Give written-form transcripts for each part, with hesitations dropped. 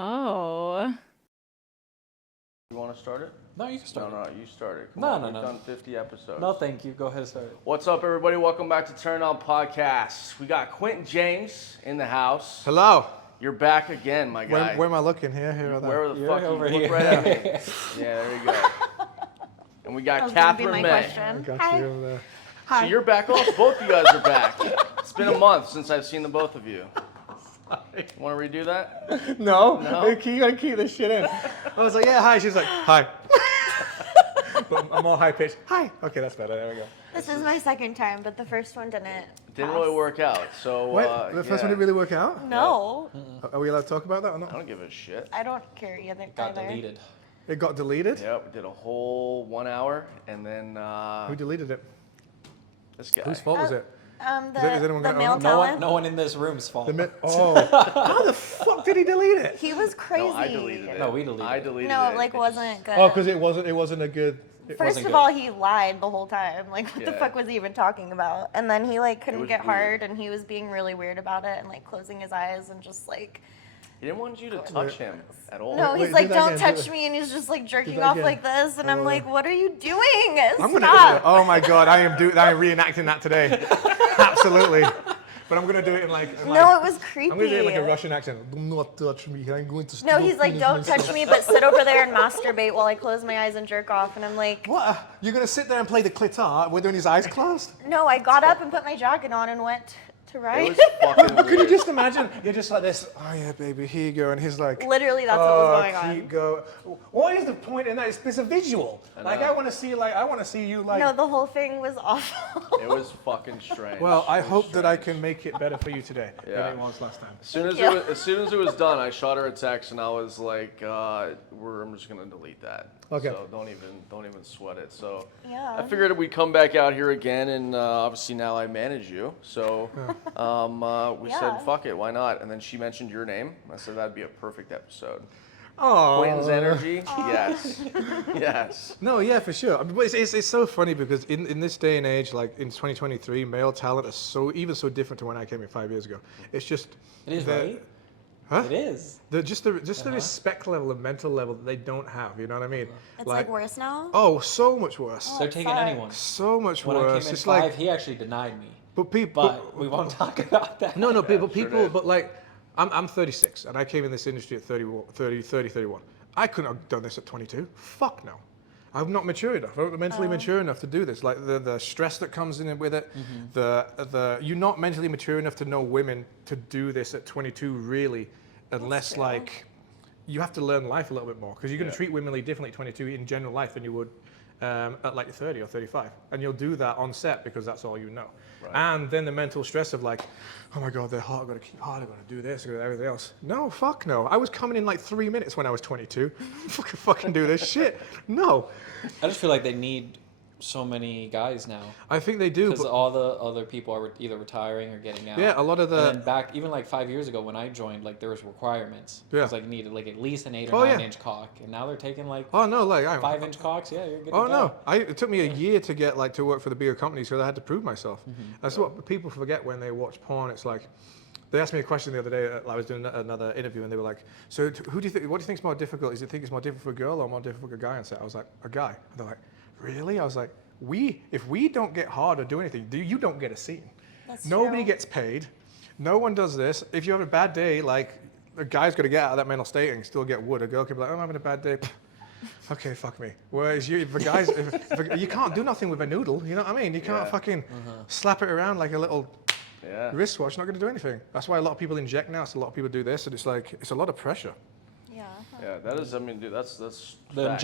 Oh. You want to start it? No, you can start. No, you start it. Come No, on, no, we've no. done 50 episodes. No, thank you. Go ahead and start it. What's up, everybody? Welcome back to Turn On Podcast. We got Quinton James in the house. Hello. You're back again, my guy. Where am I looking? Here or there? Where the You're fuck over you look here. right at me. Yeah, there you go. And we got Kathryn I question. got Hi. you over there. So you're back off. Both you guys are back. It's been a month since I've seen the both of you. Want to redo that? No. No? You gotta keep this shit in. I was like, yeah, hi. She's like, hi. But I'm all high pitched. Hi. Okay, that's better. There we go. This is my second time, but the first one didn't. Didn't really work out. So Wait, the first one didn't really work out? No, Are we allowed to talk about that or I not? don't give a shit. I don't care either. Got deleted. It got deleted? Yeah, we did a whole 1 hour, and then Who deleted it? this guy. Whose fault was it? The, Is anyone the gonna male own it? talent. No one in this room's fault. How the fuck did he delete it? He was crazy. No, I deleted it. No, we deleted I it. deleted No, it. like It wasn't good. Oh, because it wasn't a good. First wasn't of good. all, he lied the whole time. Like, what the Yeah. fuck was he even talking about? And then he like couldn't was get weird. hard, and he was being really weird about it, and like closing his eyes and just like. He didn't want you to touch him at all. No, wait, he's do like, that don't again, do touch that. me, and he's just like jerking that off again. like this, and I'm like, what are you doing? I'm Stop. Oh my god, I am reenacting that today. Absolutely. But I'm gonna do it in like. No, it was creepy. I'm gonna do it in like a Russian accent. Do not touch me. I'm going to. No, he's like, don't touch me, but sit over there and masturbate while I close my eyes and jerk off. And I'm like, What? You're gonna sit there and play the clitar with his eyes closed? no, I got up and put my jacket on and went to It write. was fucking Could you weird. just imagine? You're just like this. Oh yeah, baby, here you go. And he's like. Literally, that's what was going keep on. going. What is the point in that? It's a visual. I want to see you like. No, the whole thing was awful. It was fucking strange. Well, I It was hope that I strange. can make it better for you today Yeah. than it was last time. As soon as, Yeah. as soon as it was done, I shot her a text and I was like, I'm just gonna delete that. Okay. So don't even sweat it. So Yeah. I figured we'd come back out here again, and obviously now I manage you. So we Yeah. said, fuck it, why not? And then she mentioned your name. I said that'd be a perfect episode. Oh. Quinton's energy, yes, yes. No, yeah, for sure. But it's so funny because in this day and age, like in 2023, male talent is so different to when I came here 5 years ago. It's just. It is, the- right? Huh? It is. The respect level, the mental level that they don't have. You know what I mean? It's like worse now. Oh, so much worse. They're taking sorry. anyone. So much When I worse. came in It's 5, like. he actually denied me. But people. But we won't talk about that. No, people, sure did. but like, I'm 36, and I came in this industry at 31. I couldn't have done this at 22. Fuck no. I'm not mature enough. I'm not mentally mature enough to do this. Like the stress that comes in with it, you're not mentally mature enough to know women to do this at 22 really, unless true. like, you have to learn life a little bit more because you're going to treat women really differently at 22 in general life than you would at like 30 or 35. And you'll do that on set because that's all you know. Right. And then the mental stress of like, oh my God, they're hot, I've got to keep hard, I've got to do this, I've got to do everything else. No, fuck no. I was coming in like 3 minutes when I was 22. fucking do this shit. No. I just feel like they need so many guys now. I think they do. Because But all the other people are either retiring or getting out. yeah, a lot of the. And then back, even like 5 years ago when I joined, like there was requirements. Yeah. It was like needed like at least an 8 Oh, or yeah. 9 inch cock. And now they're taking like Oh no, like 5-inch cocks. Yeah, you're good Oh to no! go. It took me a year to get like to work for the bigger companies because I had to prove myself. That's what people forget when they watch porn. It's like they asked me a question the other day. I was doing another interview and they were like, "So who do you think? What do you think is more difficult? Is you think it's more difficult for a girl or more difficult for a guy?" on set? I was like, "A guy." And they're like, "Really?" I was like, if we don't get hard or do anything, you don't get a scene. That's Nobody true. gets paid. No one does this. If you have a bad day, like a guy's got to get out of that mental state and still get wood. A girl can be like, "Oh, I'm having a bad day." Okay, fuck me. Whereas if a guy's, you can't do nothing with a noodle. You know what I mean? You can't Yeah. fucking slap it around like a little Yeah. wristwatch. Not going to do anything. That's why a lot of people inject now. So a lot of people do this, and it's like it's a lot of pressure. Yeah. Yeah, that is. I mean, dude, that's. The facts.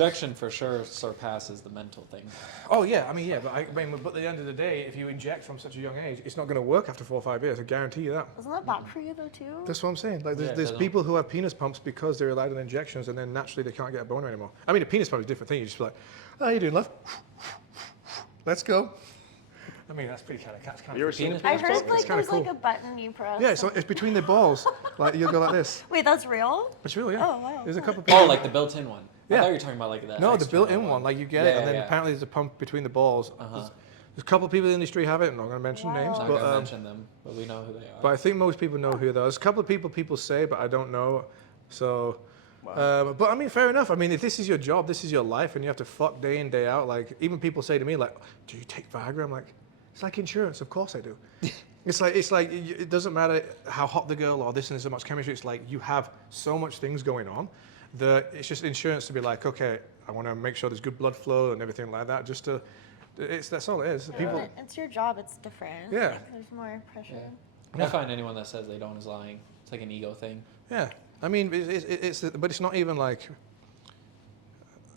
injection for sure surpasses the mental thing. Oh yeah, I mean yeah, but at the end of the day, if you inject from such a young age, it's not going to work after 4 or 5 years. I guarantee you that. Wasn't that bad for you though too? That's what I'm saying. Like, Yeah, it there's doesn't- people who have penis pumps because they're allowed in injections, and then naturally they can't get a boner anymore. I mean, a penis pump is a different thing. You just be like, "Oh, how you doing, love? Let's go." I mean, that's pretty kind of cat's kind You ever seen a Penis I penis heard pump? like kinda there's like cool. a button you press. Yeah, so it's between the balls. Like you'll go like this. Wait, that's real? It's real, yeah. Oh, wow. There's a couple of Oh, people. like the built-in one. I Yeah. thought you were talking about like that. No, the external built-in one. Like you get it, Yeah, and then yeah. apparently there's a pump between the balls. There's a couple of people in the industry have it. I'm not going to mention Wow. names, I'm not but gonna mention them, but we know who they are. but I think most people know who they are. There's a couple of people say, but I don't know. So, Wow. but I mean, fair enough. I mean, if this is your job, this is your life, and you have to fuck day in, day out. Like, even people say to me, like, "Do you take Viagra?" I'm like, "It's like insurance. Of course I do." It's like it doesn't matter how hot the girl or this and there's so much chemistry. It's like you have so much things going on that it's just insurance to be like, okay, I want to make sure there's good blood flow and everything like that. Just to, that's all it is. People, It's your job. It's different. Yeah. Like, there's more pressure. I find anyone that says they don't is lying. It's like an ego thing. yeah. I mean, but it's not even like.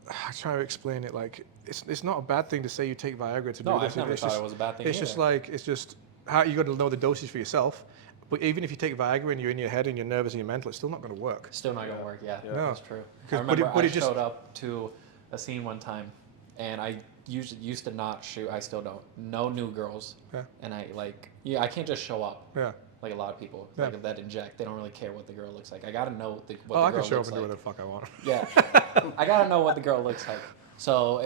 I try to explain it like it's not a bad thing to say you take Viagra to do No, this. I've never It's thought just- it was a bad thing It's just either. like it's just how you got to know the dosage for yourself. But even if you take Viagra and you're in your head and you're nervous and you're mental, it's still not going to work. Still not gonna work. Yeah, No. that's true. I 'Cause- remember but I it just- showed up to a scene one time, and I used to not shoot. I still don't. No new girls. Yeah. And I can't just show up. Yeah. Like a lot of people, Yeah. like that inject, they don't really care what the girl looks like. I gotta know what the Oh, I girl can show up looks and do like. whatever the fuck I want. Yeah, I gotta know what the girl looks like. So,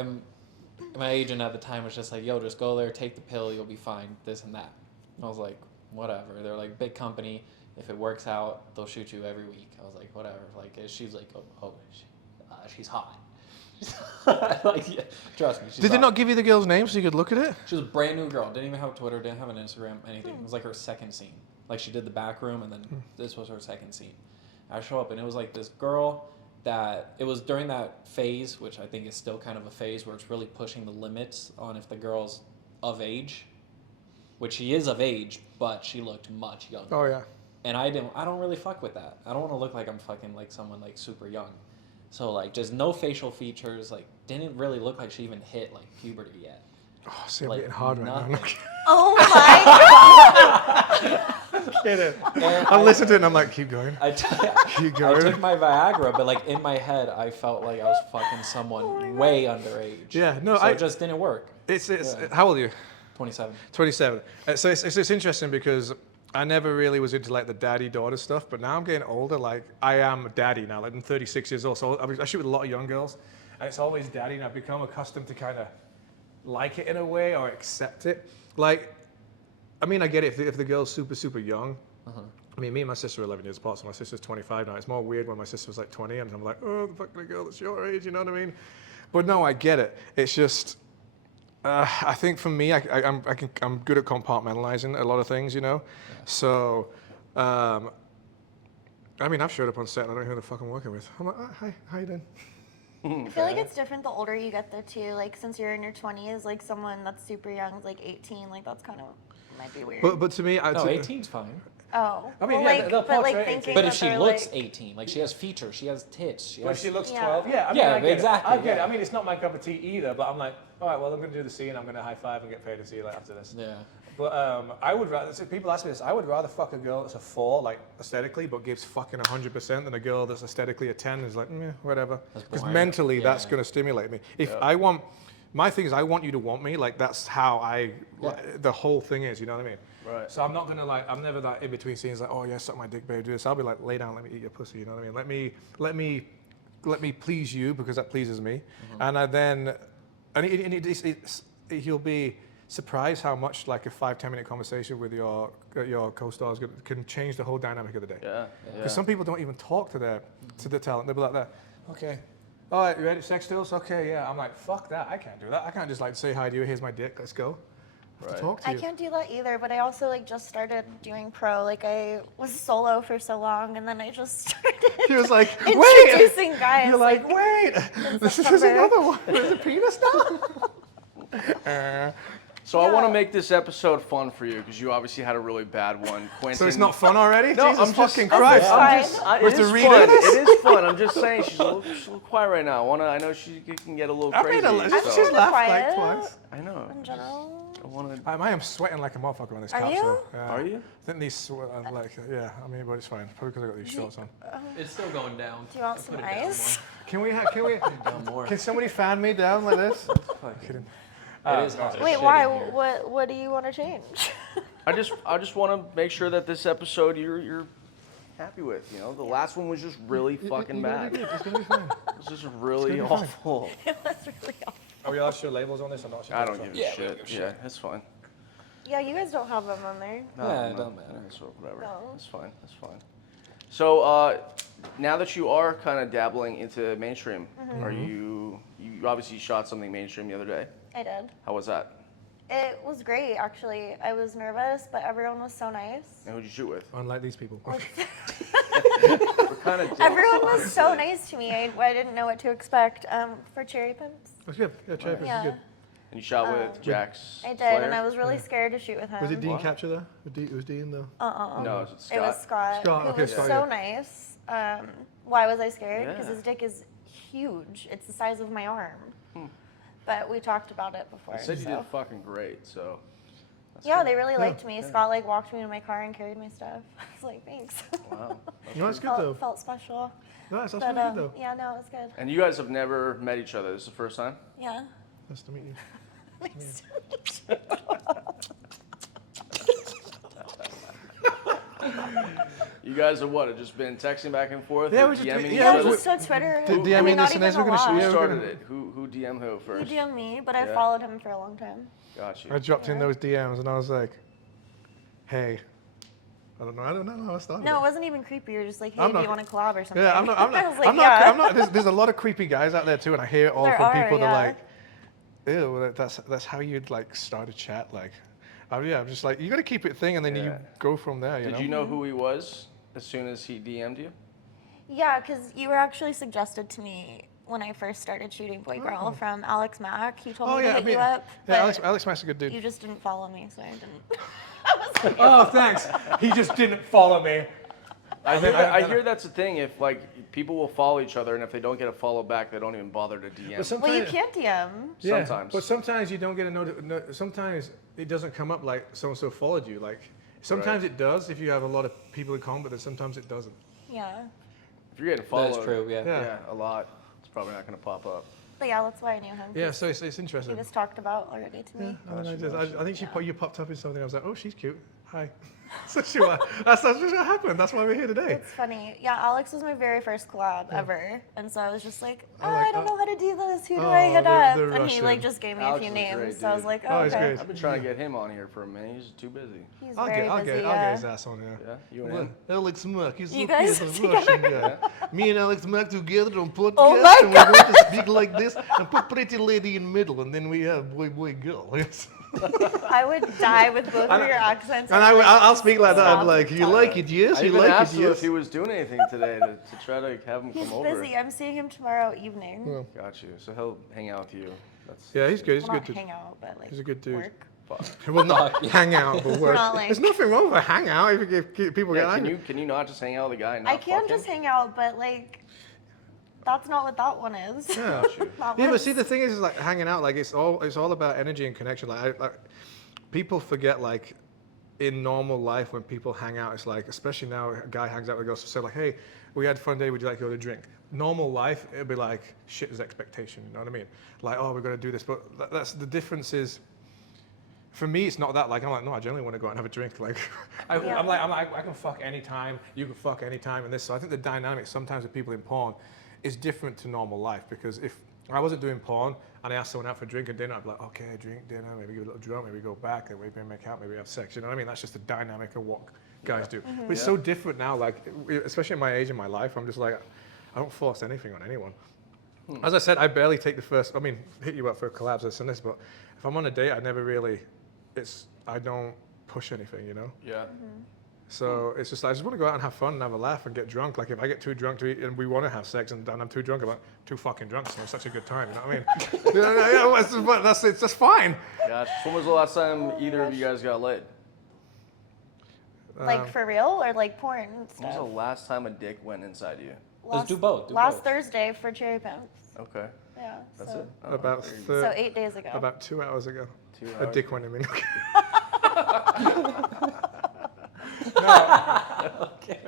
my agent at the time was just like, "Yo, just go there, take the pill, you'll be fine." This and that. And I was like, "Whatever." They're like big company. If it works out, they'll shoot you every week. I was like, "Whatever." Like she's like, "Oh, she's hot." Like, yeah, trust me. She's Did they hot. not give you the girl's name so you could look at it? She was a brand new girl. Didn't even have Twitter. Didn't have an Instagram. Anything. It was like her second scene. Like she did the back room, and then this was her second scene. I show up, and it was like this girl that it was during that phase, which I think is still kind of a phase where it's really pushing the limits on if the girl's of age, which she is of age, but she looked much younger. Oh yeah. And I don't really fuck with that. I don't want to look like I'm fucking like someone like super young. So like just no facial features, like didn't really look like she even hit like puberty yet. Oh, see, I'm Like, getting hard right now. I'm nothing. Oh my kidding. And I'm listening to it and I'm like, keep going. I Keep I going. took my Viagra, but like in my head, I felt like I was fucking someone way underage. Yeah, no, so it just didn't work. It's Yeah. how old are you? 27. 27. So it's interesting because I never really was into like the daddy-daughter stuff, but now I'm getting older. Like I am a daddy now. Like I'm 36 years old, so I shoot with a lot of young girls, and it's always daddy, and I've become accustomed to kind of like it in a way or accept it. Like, I mean, I get it if the girl's super, super young. I mean, me and my sister are 11 years apart, so my sister's 25 now. It's more weird when my sister was like 20, and I'm like, oh, the fucking girl that's your age, you know what I mean? But no, I get it. It's just, I think for me, I'm good at compartmentalizing a lot of things, you know? Yeah. So, I mean, I've showed up on set and I don't know who the fuck I'm working with. I'm like, oh, hi, how you doing? I feel like it's different the older you get though too. Like since you're in your 20s, like someone that's super young is like 18. Like that's kind of might be weird. But to me, No, 18's fine. Oh. I mean, well, yeah, like, they'll but like portray thinking 18. But that if she they're, looks like, 18, like she has features, she has tits, she But has... she looks Yeah. 12. Yeah, I mean, Yeah, I get exactly, it. I get yeah. it. I mean, it's not my cup of tea either, but I'm like, all right, well, I'm going to do the scene. I'm going to high five and get paid to see you like, after this. Yeah. But I would rather, so people ask me this, I would rather fuck a girl that's a 4, like aesthetically, but gives fucking 100% than a girl that's aesthetically a 10 and is like, whatever. That's Because boring. mentally, Yeah. that's going to stimulate me. If I want, my thing is, I want you to want me. Like, that's how the whole thing is, you know what I mean? Right. So I'm not going to, like, I'm never that in between scenes, like, oh, yeah, suck my dick, babe, do this. I'll be like, lay down, let me eat your pussy, you know what I mean? Let me please you because that pleases me. And I then, you'll be surprised how much like a 5-10 minute conversation with your co-stars can change the whole dynamic of the day. Yeah. Because some people don't even talk to the talent. They'll be like that. Okay. All right, you ready? Sex stills? Okay, yeah. I'm like, fuck that. I can't do that. I can't just like say hi to you. Here's my dick. Let's go. I have to talk to I you. can't do that either, but I also like just started doing pro. Like I was solo for so long, and then I just started He was like, wait. introducing guys. You're like, wait. This is September. another one. There's a penis now. So I want to make this episode fun for you because you obviously had a really bad one. Quinton. So it's not fun already? No, Jesus I'm just, fucking I'm Christ. just- I'm just, I, We it have to is redo fun. this? It is fun. I'm just saying she's a little quiet right now. I know she can get a little I crazy. made a so- she's laughed like quiet. twice. I know. In general. I want to. I am sweating like a motherfucker on this Are couch. you? So, yeah. Are you? I think these, like, yeah, I mean, but it's fine. Probably because I got these shorts on. It's still going down. Do you want some ice? Can we, Down more. can somebody fan me down like this? Kidding. It is hot as Wait, shit why? in here. What do you want to change? I just want to make sure that this episode you're happy with. You know, the last one was just really fucking bad. It It's gonna be fine. was just really gonna be fine. awful. It was really awful. Are we allowed to show labels on this or not? I don't give a Yeah, we shit. don't give a Yeah, it's fine. Yeah, you guys don't have them on there. No, Yeah, it no, don't matter. It's whatever. No. It's fine. It's fine. So, now that you are kind of dabbling into mainstream, Mm-hmm. are you obviously shot something mainstream the other day. I did. How was that? It was great, actually. I was nervous, but everyone was so nice. And who'd you shoot with? Unlike these people. We're kind of Everyone was so nice to me. I didn't know what to expect for cherry pimps. That's good. Yeah, cherry pimps is good. And you shot with Jack's I did, Slayer? and I was really scared to shoot with him. Was it Dean What? Capture there? Was Dean there? No, it's Scott. It was Scott, Scott, who okay, was Scott, so yeah. nice. Why was I scared? Because Yeah. his dick is huge. It's the size of my arm. But we talked about it before. You said you so. did fucking great, so. That's Yeah, good. they really liked me. Scott like walked me to my car and carried my stuff. I was like, thanks. Wow. No, that's good though. Felt special. Nice, that's But really good though. yeah, no, it was good. And you guys have never met each other. This is the first time? Yeah. Nice to meet you. Nice to meet You guys are what? Have just been texting back and forth? Yeah, or we just- DMing you. each Yeah, other? just on Twitter. Did I DMing mean, not this and this, even we're a gonna shoot- lot. Who yeah, started it? Who DM'd who You first? DM'd me, but I Yeah. followed him for a long time. Got you. I dropped in those DMs and I was like, hey, I don't know how I started. No, it. it wasn't even creepy. You're just like, hey, I'm do not- you want to collab or something? Yeah, I'm not. I was like, yeah. There's a lot of creepy guys out there too, and I hear it all There from are, people that yeah. like, ew, that's how you'd like start a chat. Like, yeah, I'm just like, you got to keep it thing, and then you Yeah. go from there. Did you know who he was as soon as he DM'd you? Yeah, because you were actually suggested to me when I first started shooting Boy Girl from Alex Mack. He told Oh me to yeah, hit you up, yeah, but Alex Mack's a good dude. you just didn't follow me, so I didn't. Oh, thanks. He just didn't follow me. I hear that's the thing. If like people will follow each other, and if they don't get a follow back, they don't even bother to DM. But Well, you can't DM. Yeah, Sometimes. but sometimes you don't get a note. Sometimes it doesn't come up like so and so followed you. Like sometimes it does if you have a lot of people in common, but then sometimes it doesn't. Yeah. If you're getting followed, That's true, yeah. yeah, a lot. It's probably not going to pop up. But yeah, that's why I knew him. Yeah, so it's He interesting. was talked about already to me. And then I think you popped up in something. I was like, oh, she's cute. Hi. So she was. That's just what happened. That's why we're here today. It's funny. Yeah, Alex was my very first collab ever. And so I was just like, oh, like, I don't know how to do this. Who do oh, I hit they're up? And he Russian. like just gave me Alex a few is a names. great So I was dude. like, Oh, oh, he's okay. great. I've been trying to get him on here for a minute. He's too busy. He's I'll very get busy. his ass on here. Yeah, you and him. Alex Mack, he's You guys Russian guy. Me and Alex Mack together on podcast, Oh my and we're going to speak like this and put pretty lady in middle, and then we have boy girl. I would die with both of your accents. And I'll speak like that. I'm Stop. like, you like it, yes? I You even like asked it, him yes? if he was doing anything today to try to have him He's come over. busy. I'm seeing him tomorrow evening. Well, Got you. So he'll hang out with you. That's yeah, he's good. He's Well, a not good dude. hang out, but like He's a good dude. work. fuck. Well, not hang out, but work. Not like- There's nothing wrong with a hangout if people get Yeah, angry. can you not just hang out with a guy and not I can fuck just him? hang out, but like, that's not what that one is. Yeah. Got you. That Yeah, but one's- see, the thing is, like hanging out, like it's all about energy and connection. Like people forget, like in normal life when people hang out, it's like, especially now, a guy hangs out with a girl, so say like, hey, we had a fun day. Would you like to go to drink? Normal life, it'd be like shit is expectation. You know what I mean? Like, oh, we're gonna do this, but that's the difference is. For me, it's not that. Like, I'm like, no, I generally want to go out and have a drink. Like, Yeah. I'm like, I can fuck anytime. You can fuck anytime, and this. So I think the dynamic sometimes with people in porn is different to normal life, because if I wasn't doing porn and I asked someone out for a drink and dinner, I'd be like, okay, drink, dinner, maybe get a little drunk, maybe go back, and maybe make out, maybe have sex. You know what I mean? That's just the dynamic of what guys do. But it's so different now. Like, especially at my age in my life, I'm just like, I don't force anything on anyone. As I said, I barely take the first. I mean, hit you up for collabs, this and this, but if I'm on a date, I never really. I don't push anything, you know. Yeah. So it's just I just want to go out and have fun and have a laugh and get drunk. Like if I get too drunk to eat and we want to have sex and I'm too drunk, I'm like too fucking drunk. So it's such a good time, you know what I mean? That's just fine. Gotcha. When was the last time either of you guys got laid? like for real or like porn When was stuff. the last time a dick went inside you? Let's do both. Do last both. Thursday for cherry pimps. Okay. Yeah. That's so, it. Oh, About there you go. So 8 days ago. about 2 hours ago. 2 A hours. dick went in me.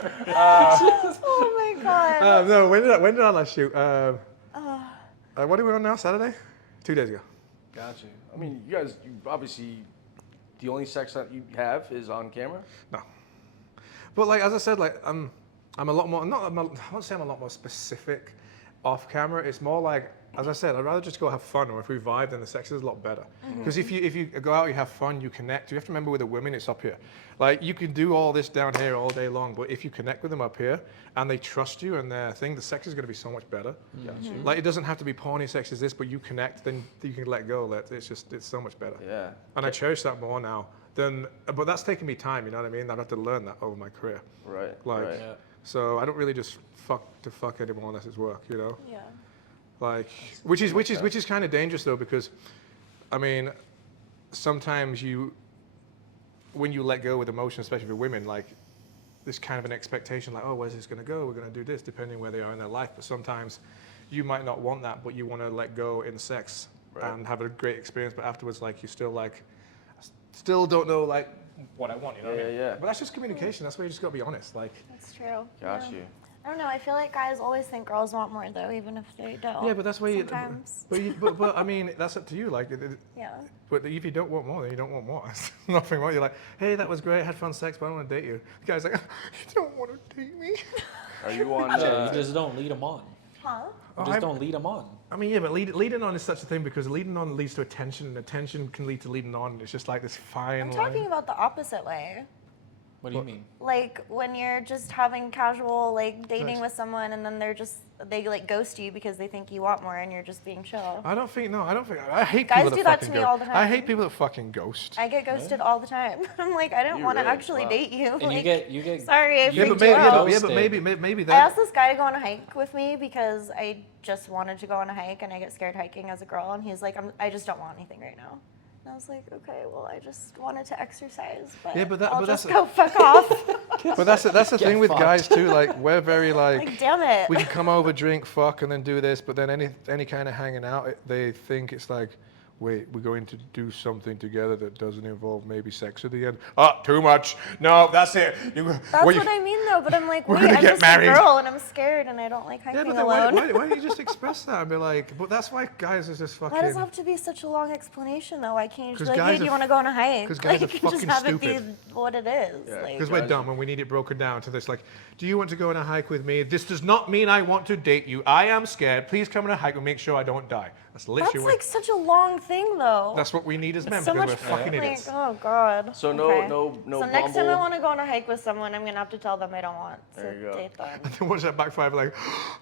oh my god. No, when did I last shoot? What are we on now? Saturday? 2 days ago. Gotcha. I mean, you guys, you obviously, the only sex that you have is on camera? No. But like as I said, like I'm a lot more. I won't say I'm a lot more specific. off camera, it's more like, as I said, I'd rather just go have fun, or if we vibe, then the sex is a lot better. Because if you go out, you have fun, you connect. You have to remember with the women, it's up here. Like, you can do all this down here all day long, but if you connect with them up here and they trust you and their thing, the sex is going to be so much better. Like, it doesn't have to be porny sex as this, but you connect, then you can let go. It's so much better. Yeah. And I cherish that more now but that's taken me time, you know what I mean? I've had to learn that over my career. Right. Like, right. so I don't really just fuck anymore unless it's work, you know? Yeah. Like, which is kind of dangerous though, because, I mean, sometimes when you let go with emotion, especially for women, like, there's kind of an expectation, like, oh, where's this going to go? We're going to do this, depending where they are in their life. But sometimes you might not want that, but you want to let go in sex and have a great experience. But afterwards, like, you still don't know, like, what I want, you know what I mean? Yeah. But that's just communication. That's why you just got to be honest. Like, That's true. Got you. I don't know. I feel like guys always think girls want more, though, even if they don't. yeah, but that's why Sometimes. but I mean, that's up to you. Like, Yeah. but if you don't want more, then you don't want more. There's nothing wrong. You're like, hey, that was great, had fun sex, but I don't want to date you. The guy's like, you don't want to date me. Are you on? Yeah, you just don't lead them on. Huh? You just don't lead them on. I mean, yeah, but leading on is such a thing because leading on leads to attention, and attention can lead to leading on. It's just like this fine I'm line. talking about the opposite way. What do you mean? Like when you're just having casual like dating with someone and then they like ghost you because they think you want more and you're just being chill. I hate Guys people that do that fucking to me ghost. all the time. I hate people that fucking ghost. I get ghosted all the time. I'm like, I didn't You want to really? actually Wow. date you. And like, you get sorry, I Yeah, freaked but you maybe, out. maybe I that. asked this guy to go on a hike with me because I just wanted to go on a hike and I get scared hiking as a girl and he's like, I just don't want anything right now. And I was like, okay, well, I just wanted to exercise, but, Yeah, but I'll that's just go fuck off. But that's the thing with fucked. guys too. Like, we're very Like, damn it. we can come over, drink, fuck, and then do this. But then any kind of hanging out, they think it's like, wait, we're going to do something together that doesn't involve maybe sex at the end. Oh, too much. No, that's it. That's what I mean, though. But I'm like, We're wait, gonna I'm get just married. a girl and I'm scared and I don't like Yeah, hiking but then alone. why don't you just express that and be like, but that's why guys is just fucking. Why does it have to be such a long explanation, though? Why can't you just 'Cause be like, guys hey, do you are want to go on a hike? 'cause guys like, are you just fucking have it stupid. be what it is. Yeah. Like, Because we're Guys- dumb and we need it broken down to this, like, do you want to go on a hike with me? This does not mean I want to date you. I am scared. Please come on a hike and make sure I don't die. That's that's literally like such a long thing, though. that's what we need as men so because much we're fucking like, idiots. oh god. So Okay. no So next time I Bumble? want to go on a hike with someone, I'm gonna have to tell them I don't want There to you go. date them. And then once that backfire, I'll be like,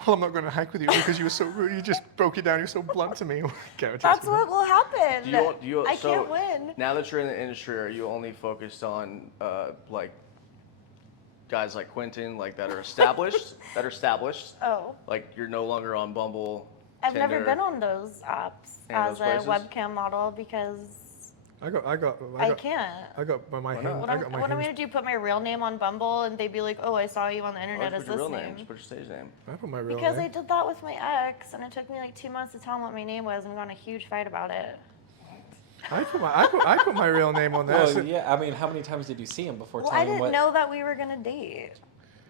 oh, I'm not going to hike with you because you were so rude. You just broke it down. You're so blunt to me. Guaranteed. That's what will happen. Do you, I so can't win. Now that you're in the industry, are you only focused on like guys like Quinton, like that are established? Oh, Like you're no longer on Bumble. I've Tinder. never been on those apps Any of as those a places? webcam model because I got I can't. I got my Why hinge. not? What I am got my what am I hinge. gonna do? Put my real name on Bumble and they'd be like, "Oh, I saw you on the Or internet just as put your this real name. name." Just put your stage name. I put my real Because I name. did that with my ex, and it took me like 2 months to tell him what my name was, and we got in a huge fight about it. I put my real name on there. Well, So- yeah, I mean, how many times did you see him before Well, I telling him didn't what? know that we were gonna date.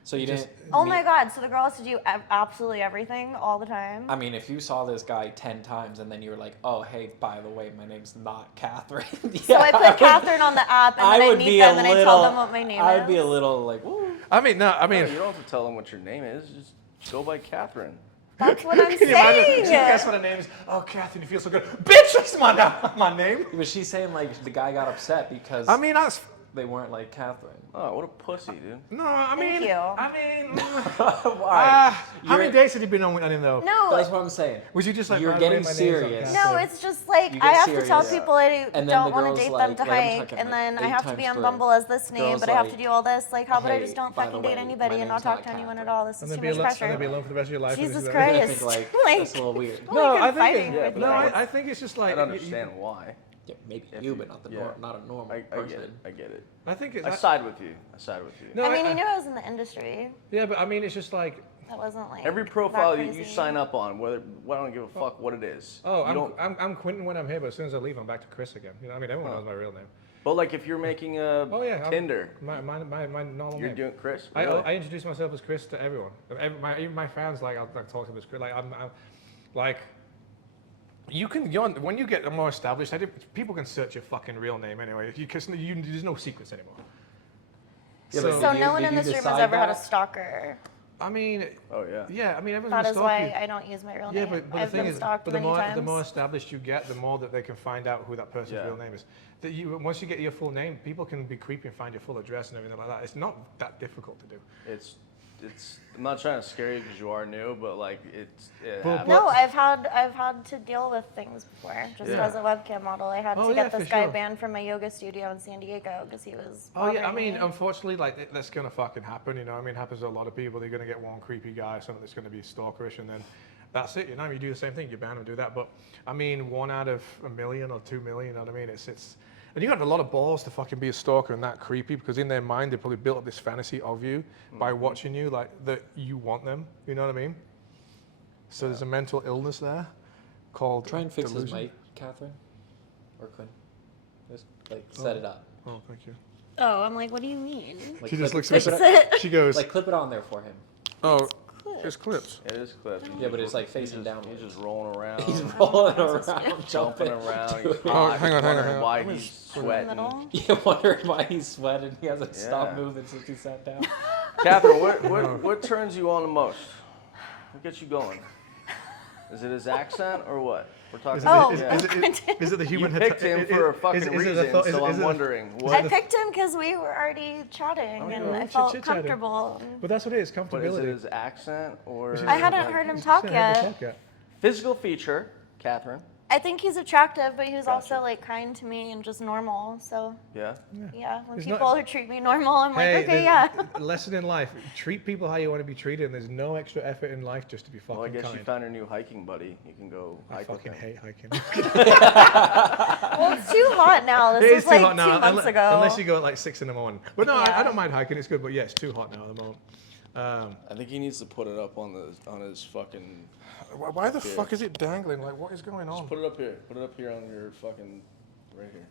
So you Just- didn't. Oh meet- my god! So the girl has to do absolutely everything all the time. I mean, if you saw this guy 10 times and then you were like, oh, hey, by the way, my name's not Kathryn. So I put Kathryn on the app, and then I meet them, and I tell them what my name is. I'd be a little like, woo. I mean, no, I mean, No, you don't have to tell them what your name is. Just go by Kathryn. That's what I'm can you imagine? saying. Guess what her name is? Oh, Kathryn, you feel so good. Bitch, that's my name. But she's saying like the guy got upset because I mean, that's. they weren't like Kathryn. Oh, what a pussy, dude. No, I Thank mean, you. Why? how many dates have you been on with him though? No, That's what I'm saying. Was you just like, You're by the way, getting my name's serious. not no, Kathryn? it's just like You I get have to tell serious. people I And then don't the want girl's to date like, them to wait, I'm hike, talking and like then I 8 have to times be on 3. Bumble as this name, Girl's but I have to like, do all this. Like, how about I hey, just don't by the fucking date way, anybody my and not name's talk not to anyone at Kathryn. all? This And is then too much and then be pressure. alone for the rest of your life. and Jesus this is I Christ. think like Like- that's a little weird. Well, No, you I can think fighting yeah, with but you No, guys. I think it's just I like. don't understand why. Yeah, maybe If you, you- but not the yeah. not a normal I person. get it. I get it. I think it's. I side with you. No, I mean, he knew I was in the industry. Yeah, but I mean, it's just like. That wasn't like Every that profile you crazy. sign up on, whether I don't give a fuck what it is. Oh, you don't. I'm Quinton when I'm here, but as soon as I leave, I'm back to Chris again. You know, I mean, everyone knows my real name. But like if you're making a Oh yeah, Tinder, My normal you're name. doing Chris. I Really? I introduce myself as Chris to everyone. Even my fans like I'll talk to them as Chris. Like I'm like. When you get more established, people can search your fucking real name anyway. There's no secrets anymore. Yeah, So but did no you- one did in you this room has decide ever had a that? stalker. I mean, Oh yeah. yeah, I mean, everyone's That gonna is stalk why you. I don't use my real Yeah, name. but the I've thing been is, stalked but many times. the more established you get, the more that they can find out who that person's Yeah. real name is. That you, once you get your full name, people can be creepy and find your full address and everything like that. It's not that difficult to do. It's. I'm not trying to scare you because you are new, but like it But- happens. No, I've had to deal with things before. Just Yeah. as a webcam model, I had Oh, to yeah, get this for guy sure. banned from my yoga studio in San Diego because he was. Oh yeah, I bothering mean, me. unfortunately, like that's gonna fucking happen, you know. I mean, it happens to a lot of people. They're gonna get one creepy guy, something that's gonna be stalkerish, and then that's it. You know, you do the same thing, you ban them, do that. But I mean, 1 out of 1 million or 2 million. You know what I mean? It's, and you got a lot of balls to fucking be a stalker and that creepy because in their mind they probably built up this fantasy of you by watching you, like that you want them. You know what I mean? So there's a mental illness there called. Try and fix delusion. his mic, Kathryn. Or Quinton. Just like set it up. Oh, thank you. Oh, I'm like, what do you mean? Like, She just clip- looks clip at it- Fix it. She goes, Like clip it on there for him. oh, it's clips. It is clipped. Yeah, but it's like facing He's down. just rolling around. He's rolling that's around, weird. jumping jumping around. to He's it. hot. hang on, He's hang on, wondering hang on. why Let me he's In the sweating. middle. Yeah, wondering why he's sweating. He hasn't stopped Yeah. moving since he sat down. Catherine, what turns you on the most? What gets you going? Is it his accent or what? We're talking. Is about it the you human? picked him for a fucking reason, so I'm wondering I what. picked him because we were already chatting Oh, and yeah. I felt Chit-chatting. comfortable. But that's what it is, But is comfortability. it his accent or I hadn't heard him talk yet. physical feature, Catherine? I think he's attractive, but he was Gotcha. also like kind to me and just normal. So Yeah. yeah, when He's people not- treat me normal, I'm Hey, like, okay, yeah. lesson in life: treat people how you want to be treated, and there's no extra effort in life just to be fucking Well, I guess kind. you found your new hiking buddy. You can go I hike with fucking him. hate hiking. Well, it's too hot now. It This is was too like hot now, 2 months ago. unless you go at like 6 in the morning. But no, I Yeah. don't mind hiking. It's good, but yeah, it's too hot now at the moment. I think he needs to put it up on his fucking. Why the fuck is it dangling? Like, what is going Just on? put it up here. Put it up here on your fucking. Right here.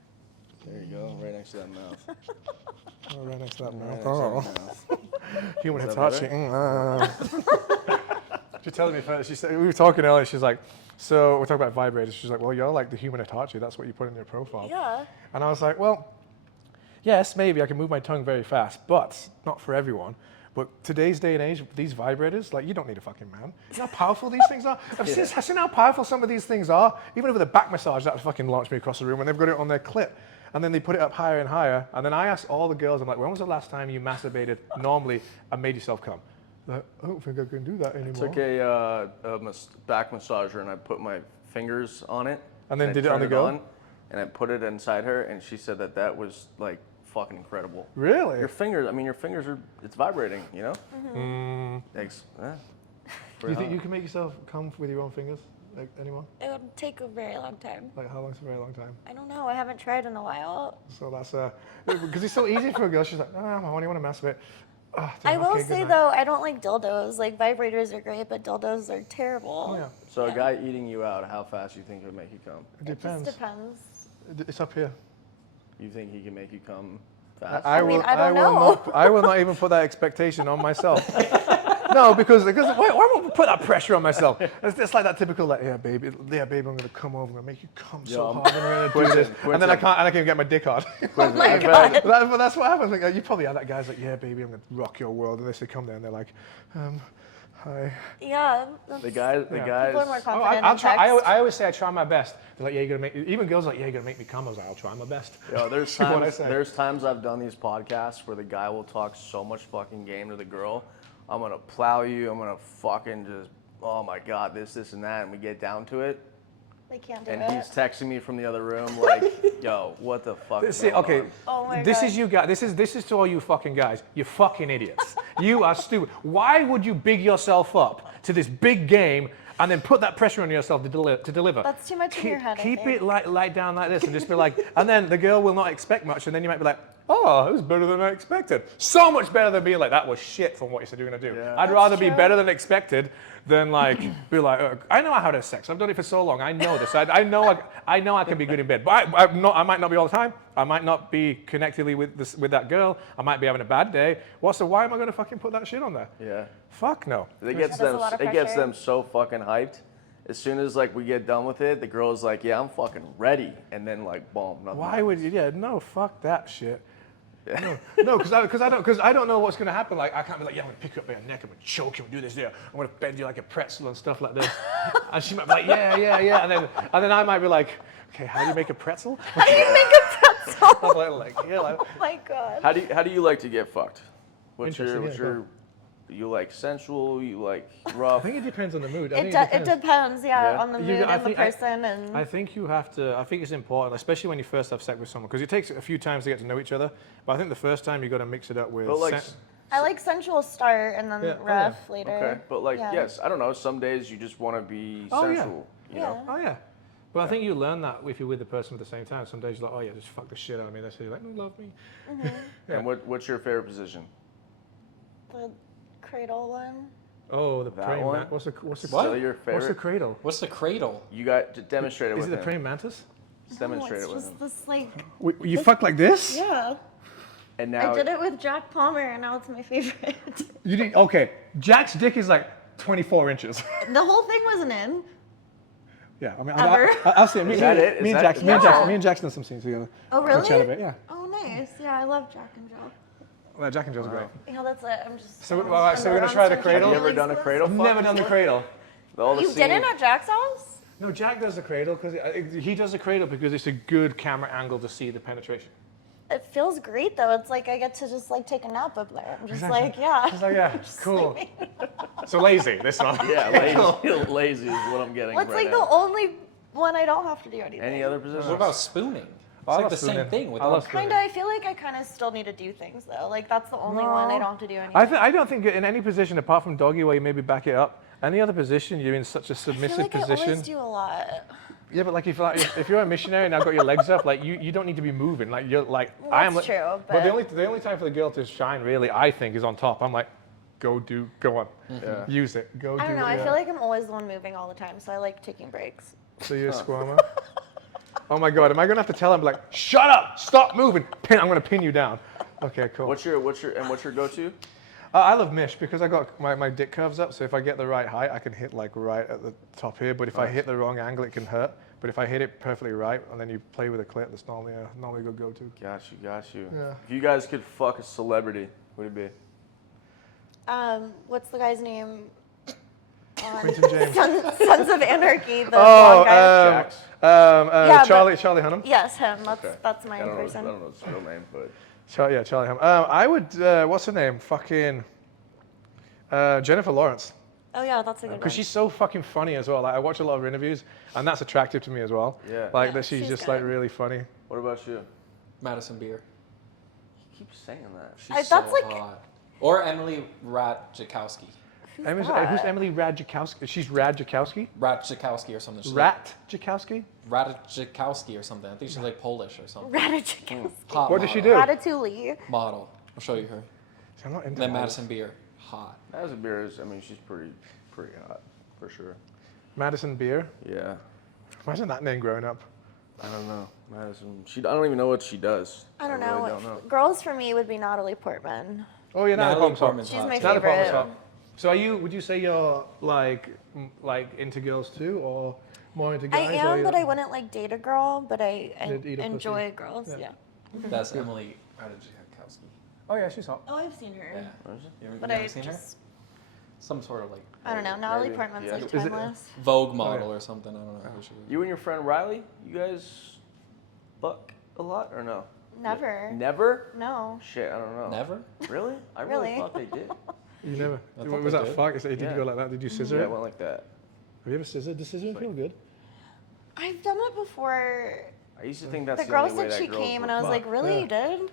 There you go. Right next to that mouth. Oh, right next to that Right mouth. next to Oh, that mouth. human Is that Hitachi. She's telling me first. She said we were talking earlier. She's like, so we're talking about vibrators. She's like, well, you're like the human Hitachi. That's what you put in your profile. Yeah. And I was like, well, yes, maybe I can move my tongue very fast, but not for everyone. But today's day and age, these vibrators, like, you don't need a fucking man. You know how powerful these things are? I've seen how powerful some of these things are. Even with a back massage, that fucking launched me across the room when they've got it on their clip. And then they put it up higher and higher. And then I asked all the girls, I'm like, when was the last time you masturbated normally and made yourself come? Like, I don't think I can do that anymore. Took a back massager and I put my fingers on it. And then I did it on the turned go? and I put it inside her, and she said that was like fucking incredible. Really? Your fingers, it's vibrating, you know? Mm. Do you think you can make yourself come with your own fingers? Like, anyone? It would take a very long time. Like, how long's a very long time? I don't know. I haven't tried in a while. So that's, because it's so easy for a girl. She's like, I only want to masturbate. I will okay, good say night. though, I don't like dildos. Like vibrators are great, but dildos are terrible. Oh, yeah. So Yeah. a guy eating you out, how fast you think it would make you come? It It just depends. depends. It's up here. You think he can make you come fast? I mean, I don't know. I will not even put that expectation on myself. No, because why would I put that pressure on myself? It's like that typical, like, yeah, baby, I'm gonna come over, I'm gonna make you come so I'm- hard, and I'm gonna do this, and then I can't even get my dick hard. Oh my I god. bet- But that's what happens. Like, you probably have that guy's like, yeah, baby, I'm gonna rock your world, and they come there and they're like, hi. Yeah. The guys. People are more Oh, confident I'll in try. text. I always say I try my best. They're like, yeah, you're gonna make. Even girls are like, yeah, you're gonna make me come. I was like, I'll try my best. Yo, there's See what I times say. there's times I've done these podcasts where the guy will talk so much fucking game to the girl. I'm gonna plow you. I'm gonna fucking just, oh my god, this, and that, and we get down to it, They can't do and it. he's texting me from the other room like, yo, what the fuck? is See, going okay, on? Oh my this God. is you guys. This is to all you fucking guys. You fucking idiots. You are stupid. Why would you big yourself up to this big game and then put that pressure on yourself to deliver? That's too much in your head, I Keep think. it light down like this and just be like, and then the girl will not expect much, and then you might be like, oh, it was better than I expected. So much better than being like, that was shit from what you said you were gonna do. Yeah. I'd rather be true. better than expected than like be like, I know how to have sex. I've done it for so long. I know this. I know I can be good in bed. But I might not be all the time. I might not be connectedly with that girl. I might be having a bad day. Why am I gonna fucking put that shit on there? Yeah, Fuck no. it gets That is a them. lot of It gets pressure. them so fucking hyped. As soon as like we get done with it, the girl's like, yeah, I'm fucking ready, and then like, boom, nothing. Why would you? Yeah, no, fuck that shit. No, because I don't know what's gonna happen. Like I can't be like, yeah, I'm gonna pick you up by your neck, I'm gonna choke you, and do this there. I'm gonna bend you like a pretzel and stuff like this. And she might be like, yeah, and then I might be like, okay, how do you make a pretzel? How do you make a pretzel? I'm like, yeah, like, Oh my god. How do you like to get fucked? Interesting, yeah, go. You like sensual? You like I rough? think it depends on the mood. It depends, Yeah. on the mood and the person and. I think you have to. I think it's important, especially when you first have sex with someone, because it takes a few times to get to know each other. But I think the first time you got to mix it up with. But like, I like sensual start and then Yeah, oh, rough yeah. later. okay, but like, Yeah. yes, I don't know. Some days you just want to be sensual. You know? Oh yeah. But I think you learn that if you're with the person at the same time. Some days you're like, oh yeah, just fuck the shit out of me. That's it. You're like, no, love me. Yeah. And what's your favorite position? The cradle one. Oh, the That praying one? mantis. What's the Still your What's the favorite? cradle? What's the cradle? You got to demonstrate it Is with it the him. praying mantis? Demonstrate no, it it's with just him. this like. You fuck like this? Yeah. And now I did it with Jack Palmer and now it's my favorite. You did okay. Jack's dick is like 24 inches. The whole thing wasn't in. Yeah, I mean, Ever? I'll see. Is that it? Me Is and that- Jackson. Yeah. Me and Jackson done some scenes together. Oh We chatted a really? bit, yeah. Oh nice. Yeah, I love Jack and Jill. Well, Jack and Jill's great. Yeah, that's it. I'm just. So, all right, so we're gonna try the have cradle? you ever done a cradle? I've fuck never done the before? cradle. All the You didn't scene- at Jack's house? No, Jack does the cradle because he does the cradle because it's a good camera angle to see the penetration. It feels great though. It's like I get to just like take a nap up there. I'm just like, yeah. She's like, yeah, Just cool. sleeping. So lazy, this one. Yeah, lazy is what I'm getting. Well, it's right like now. the only one I don't have to do anything. Any other positions? What about spooning? It's I like love the same spooning. thing I without love spooning. Kinda, I feel like I kind of still need to do things though. Like that's the only one I don't have to do anything. I don't think in any position apart from doggy where you maybe back it up, any other position you're in such a I feel submissive like I position. always do a lot. Yeah, but like if you're a missionary and I've got your legs up, like you don't need to be moving. Like you're like Well, I am. that's true, But but- the only time for the girl to shine really, I think, is on top. I'm like, go on, Yeah. use it, go do. I don't know. it, I yeah. feel like I'm always the one moving all the time, so I like taking breaks. So you're a squirmer. Oh my God, am I gonna have to tell him like, shut up, stop moving, I'm gonna pin you down. Okay, cool. What's your go-to? I love Mish because I got my dick curves up, so if I get the right height, I can hit like right at the top here. But if I hit the wrong angle, it can hurt. But if I hit it perfectly right, and then you play with a clip, that's normally a good go-to. Got you. Yeah. If you guys could fuck a celebrity, who would it be? What's the guy's name? On Quinton James. Sons of Anarchy, the blonde guy. Jax? Yeah, Charlie Hunnam. Yes, him. That's my I don't person. know his real name, but Charlie Hunnam. I would. What's her name? Fucking Jennifer Lawrence. Oh yeah, that's a good one. Because she's so fucking funny as well. Like, I watch a lot of her interviews, and that's attractive to me as well. Yeah. Like Yeah, that she's she's just good. like really funny. what about you? Madison Beer. You keep saying that. She's that's so like- hot. Or Emily Ratajkowski. Who's that? Emily Ratajkowski? She's Ratajkowski? Ratajkowski or something. She's Ratajkowski? Like Ratajkowski or something. I think she's like Polish or something. Ratajkowski. Hot What does she model. do? Ratatouille. Model. I'll show you her. See, I'm not into Then models. Madison Beer. Hot. Madison Beer is. I mean, she's pretty hot for sure. Madison Beer. Yeah. Imagine that name growing up. I don't know. Madison. I don't even know what she does. I don't really know. don't know. Girls for me would be Natalie Portman. Oh yeah, Natalie Natalie Portman's Portman's She's hot. my Natalie Portman's favorite. hot. So would you say you're like into girls too, or more into I guys? or am, you- but I wouldn't like date a girl. But I You'd eat a pussy. enjoy girls. Yeah. Yeah. That's Emily Ratajkowski. Oh yeah, she's hot. Oh, I've seen her. Yeah. What is it? You ever, But you I ever seen her? just, Some sort of like I don't know. Natalie Maybe. Portman's Yeah. like Is it- timeless. Vogue model or something. I don't know who she is. You and your friend Riley, you guys fuck a lot or no? Never. Never? No. Shit, I don't know. Never? Really? I really Really? thought they did. You never. I thought Was they that did. fuck? Did Yeah. you go like that? Did you scissor Yeah, it? it went like that. Have you ever scissored? Does scissoring feel good? I've done it before. I used to think that's The the, girl only way said that she girls came, would and I was fuck. like, really? Yeah. You did?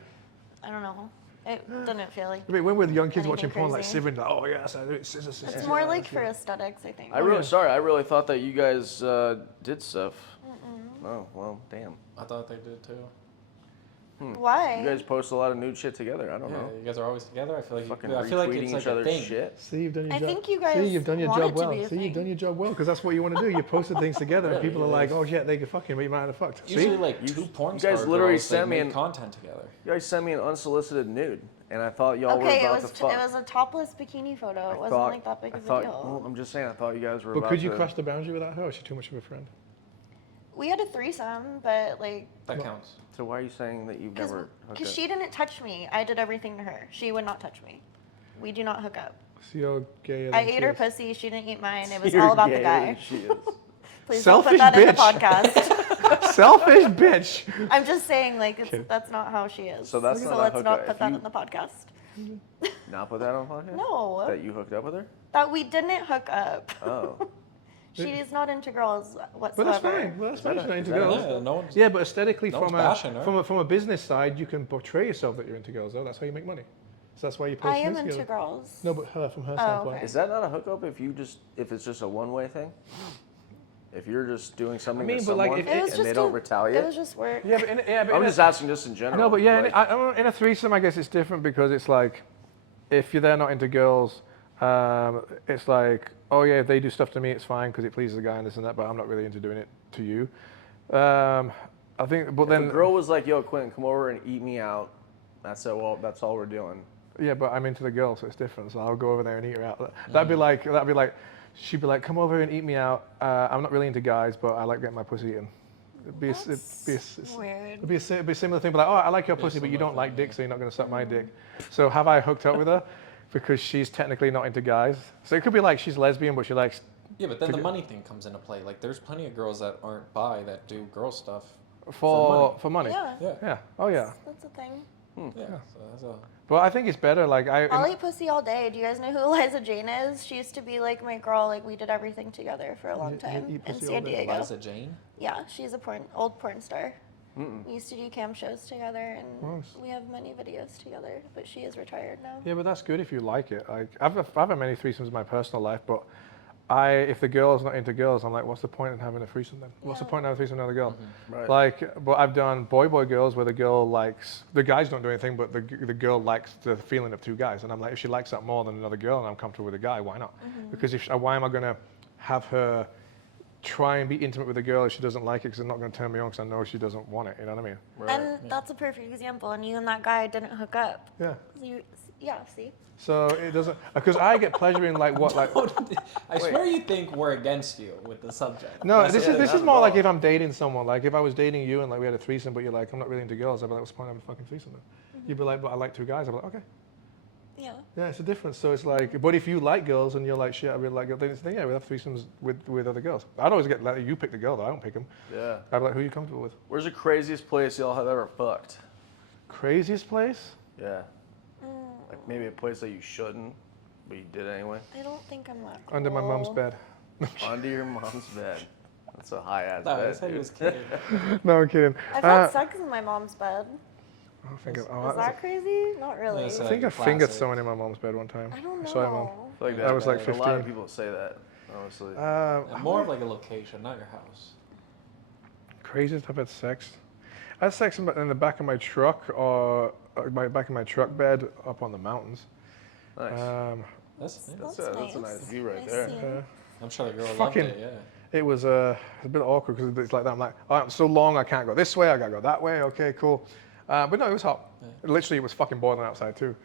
I don't know. It didn't feel like. I mean, when we're young kids Anything watching porn, like crazy. siblings, like, oh yes, I do it, scissor. It's more like for aesthetics, I think. I really thought that you guys did stuff. Oh, well, damn. I thought they did too. Why? You guys post a lot of nude shit together. I don't Yeah, know. you guys are always together. I feel like Fucking I feel like retweeting it's each like a other's thing. shit. See, you've done your I job. think you guys See, you've done your want job it to well. be a See, you've thing. done your job well because that's what you want to do. You posted things together, and Really, people are it like, is. "Oh yeah, they could fucking, but you might have fucked." Usually See, like two porn you guys star literally girls, they sent me make an- content together. You guys sent me an unsolicited nude, and I thought y'all Okay, were it about was to fuck. it was a topless bikini photo. It wasn't like that big of a well, deal. I'm just saying, I thought you guys were but about could you to. cross the boundary with that? Or is she too much of a friend? We had a threesome, but like, That counts. So why are you saying that you've never hooked because up? she didn't touch me. I did everything to her. She would not touch me. We do not hook up. So you're gayer I than ate she her is. pussy. She didn't eat mine. It was You're all about the gayer guy. than she is. Please don't Selfish put that in the bitch. podcast. Selfish bitch. I'm just saying, like, Okay. that's not how she is. So that's not a let's not hookup. put If that you- in the podcast. Not put that on podcast? No. That you hooked up with her? That we didn't hook up. Oh. She is not into girls whatsoever. Well, that's fine. Well, that's fine. that She's not a- into is that a- girls. Yeah, no one's. Yeah, but aesthetically, No one's from bashing her. a business side, you can portray yourself that you're into girls, though. That's how you make money. So that's why you post I am things into together. girls. No, but her, from her Oh, standpoint. okay. Is that not a hookup if it's just a one-way thing? If you're just doing something I mean, to but, like, someone it- It was and just they don't It retaliate? was just work. Yeah, but I'm just asking just in general. No, but yeah, like, in a threesome, I guess it's different because it's like, if you're there not into girls, it's like, oh yeah, if they do stuff to me, it's fine because it pleases the guy and this and that, but I'm not really into doing it to you. I think, but if then a girl was like, "Yo, Quinton, come over and eat me out," that's it. Well, that's all we're doing. yeah, but I'm into the girl, so it's different. So I'll go over there and eat her out. That'd be like, she'd be like, come over and eat me out. I'm not really into guys, but I like getting my pussy eaten. It'd be Weird. it'd be a similar thing, but like, oh, I like your pussy, but you don't like dick, so you're not going to suck my dick. So have I hooked up with her because she's technically not into guys? So it could be like she's lesbian, but she likes. Yeah, but then to the get- money thing comes into play. Like, there's plenty of girls that aren't bi that do girl stuff. For money. Yeah, Yeah. Yeah. Oh yeah. that's a thing. Yeah. So that's a. But I think it's better. Like I'll eat pussy all day. Do you guys know who Eliza Jane is? She used to be like my girl. Like we did everything together for a long You time eat in pussy San all day? Diego. Eliza Jane. Yeah, she's a old porn star. We used to do cam shows together, and Nice. we have many videos together. But she is retired now. Yeah, but that's good if you like it. Like I've had many threesomes in my personal life, but if the girl's not into girls, I'm like, what's the point in having a threesome then? What's the Yeah. point in having a threesome with another girl? Right. Like, but I've done boy girls where the girl likes, the guys don't do anything, but the girl likes the feeling of two guys. And I'm like, if she likes that more than another girl and I'm comfortable with a guy, why not? Because why am I going to have her try and be intimate with a girl if she doesn't like it because it's not going to turn me on because I know she doesn't want it, you know what I mean? Right. And that's a perfect example. And you and that guy didn't hook up. Yeah. Yeah, see? So it doesn't, because I get pleasure in like what, like, I swear you think we're against you with the subject. no, That's this it. is not more at like all. if I'm dating someone. Like if I was dating you and like we had a threesome, but you're like, I'm not really into girls. I'd be like, what's the point of having a fucking threesome then? You'd be like, but I like two guys. I'd be like, okay. Yeah. Yeah, it's a difference. So it's like, but if you like girls and you're like, shit, I really like girls, then yeah, we have threesomes with other girls. I'd always get like, you pick the girl though. I don't pick them. Yeah. I'd be like, who are you comfortable with? Where's the craziest place y'all have ever fucked? Craziest place? Yeah. Like maybe a place that you shouldn't, but you did anyway. I don't think I'm that cool. Under my mom's bed. Under your mom's bed. That's a high ass No, I bed. said he dude. was kidding. No, I'm kidding. I've had sex in my mom's bed. I think Is that crazy? Not really. That's I think I Classic. fingered someone in my mom's bed one time. I don't Sorry, Mom. know. I feel like I was like a lot of 15. people say that, honestly. And more of like a location, not your house. Craziest I've had sex. I had sex in the back of my truck or back in my truck bed up on the mountains. Nice. That's That's a nice view right Nice there. scene. I'm sure the girl loved Fucking- it. Yeah. It was a bit awkward because it's like that. I'm like, oh, I'm so long, I can't go this way. I gotta go that way. Okay, cool. But no, it was hot. Literally, it was fucking boiling outside too.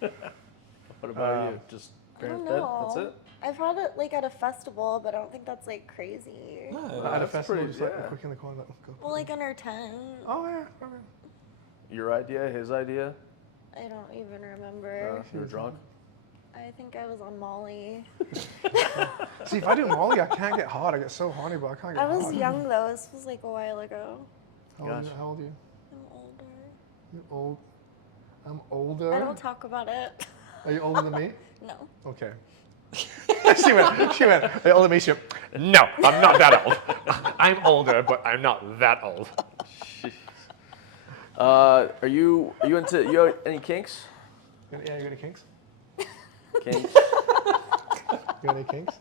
What about you? Just I don't bed? know. That's it? I've had it like at a festival, but I don't think that's like crazy. Yeah, At a that's festival, pretty- just like yeah. quick in the corner. Like, go. Well, like under tent. Oh yeah. Okay. Your idea? His idea? I don't even remember. You were drunk? I think I was on Molly. See, if I do Molly, I can't get hard. I get so horny, but I can't get I was hard. young though. This was like a while ago. Gotcha. How old are you? I'm older. You're old. I'm older. I don't talk about it. Are you older than me? No. Okay. she went, are you older than me? She went, no, I'm not that old. I'm older, but I'm not that old. Are you into any kinks? Yeah, you got any kinks? Kinks? You got any kinks?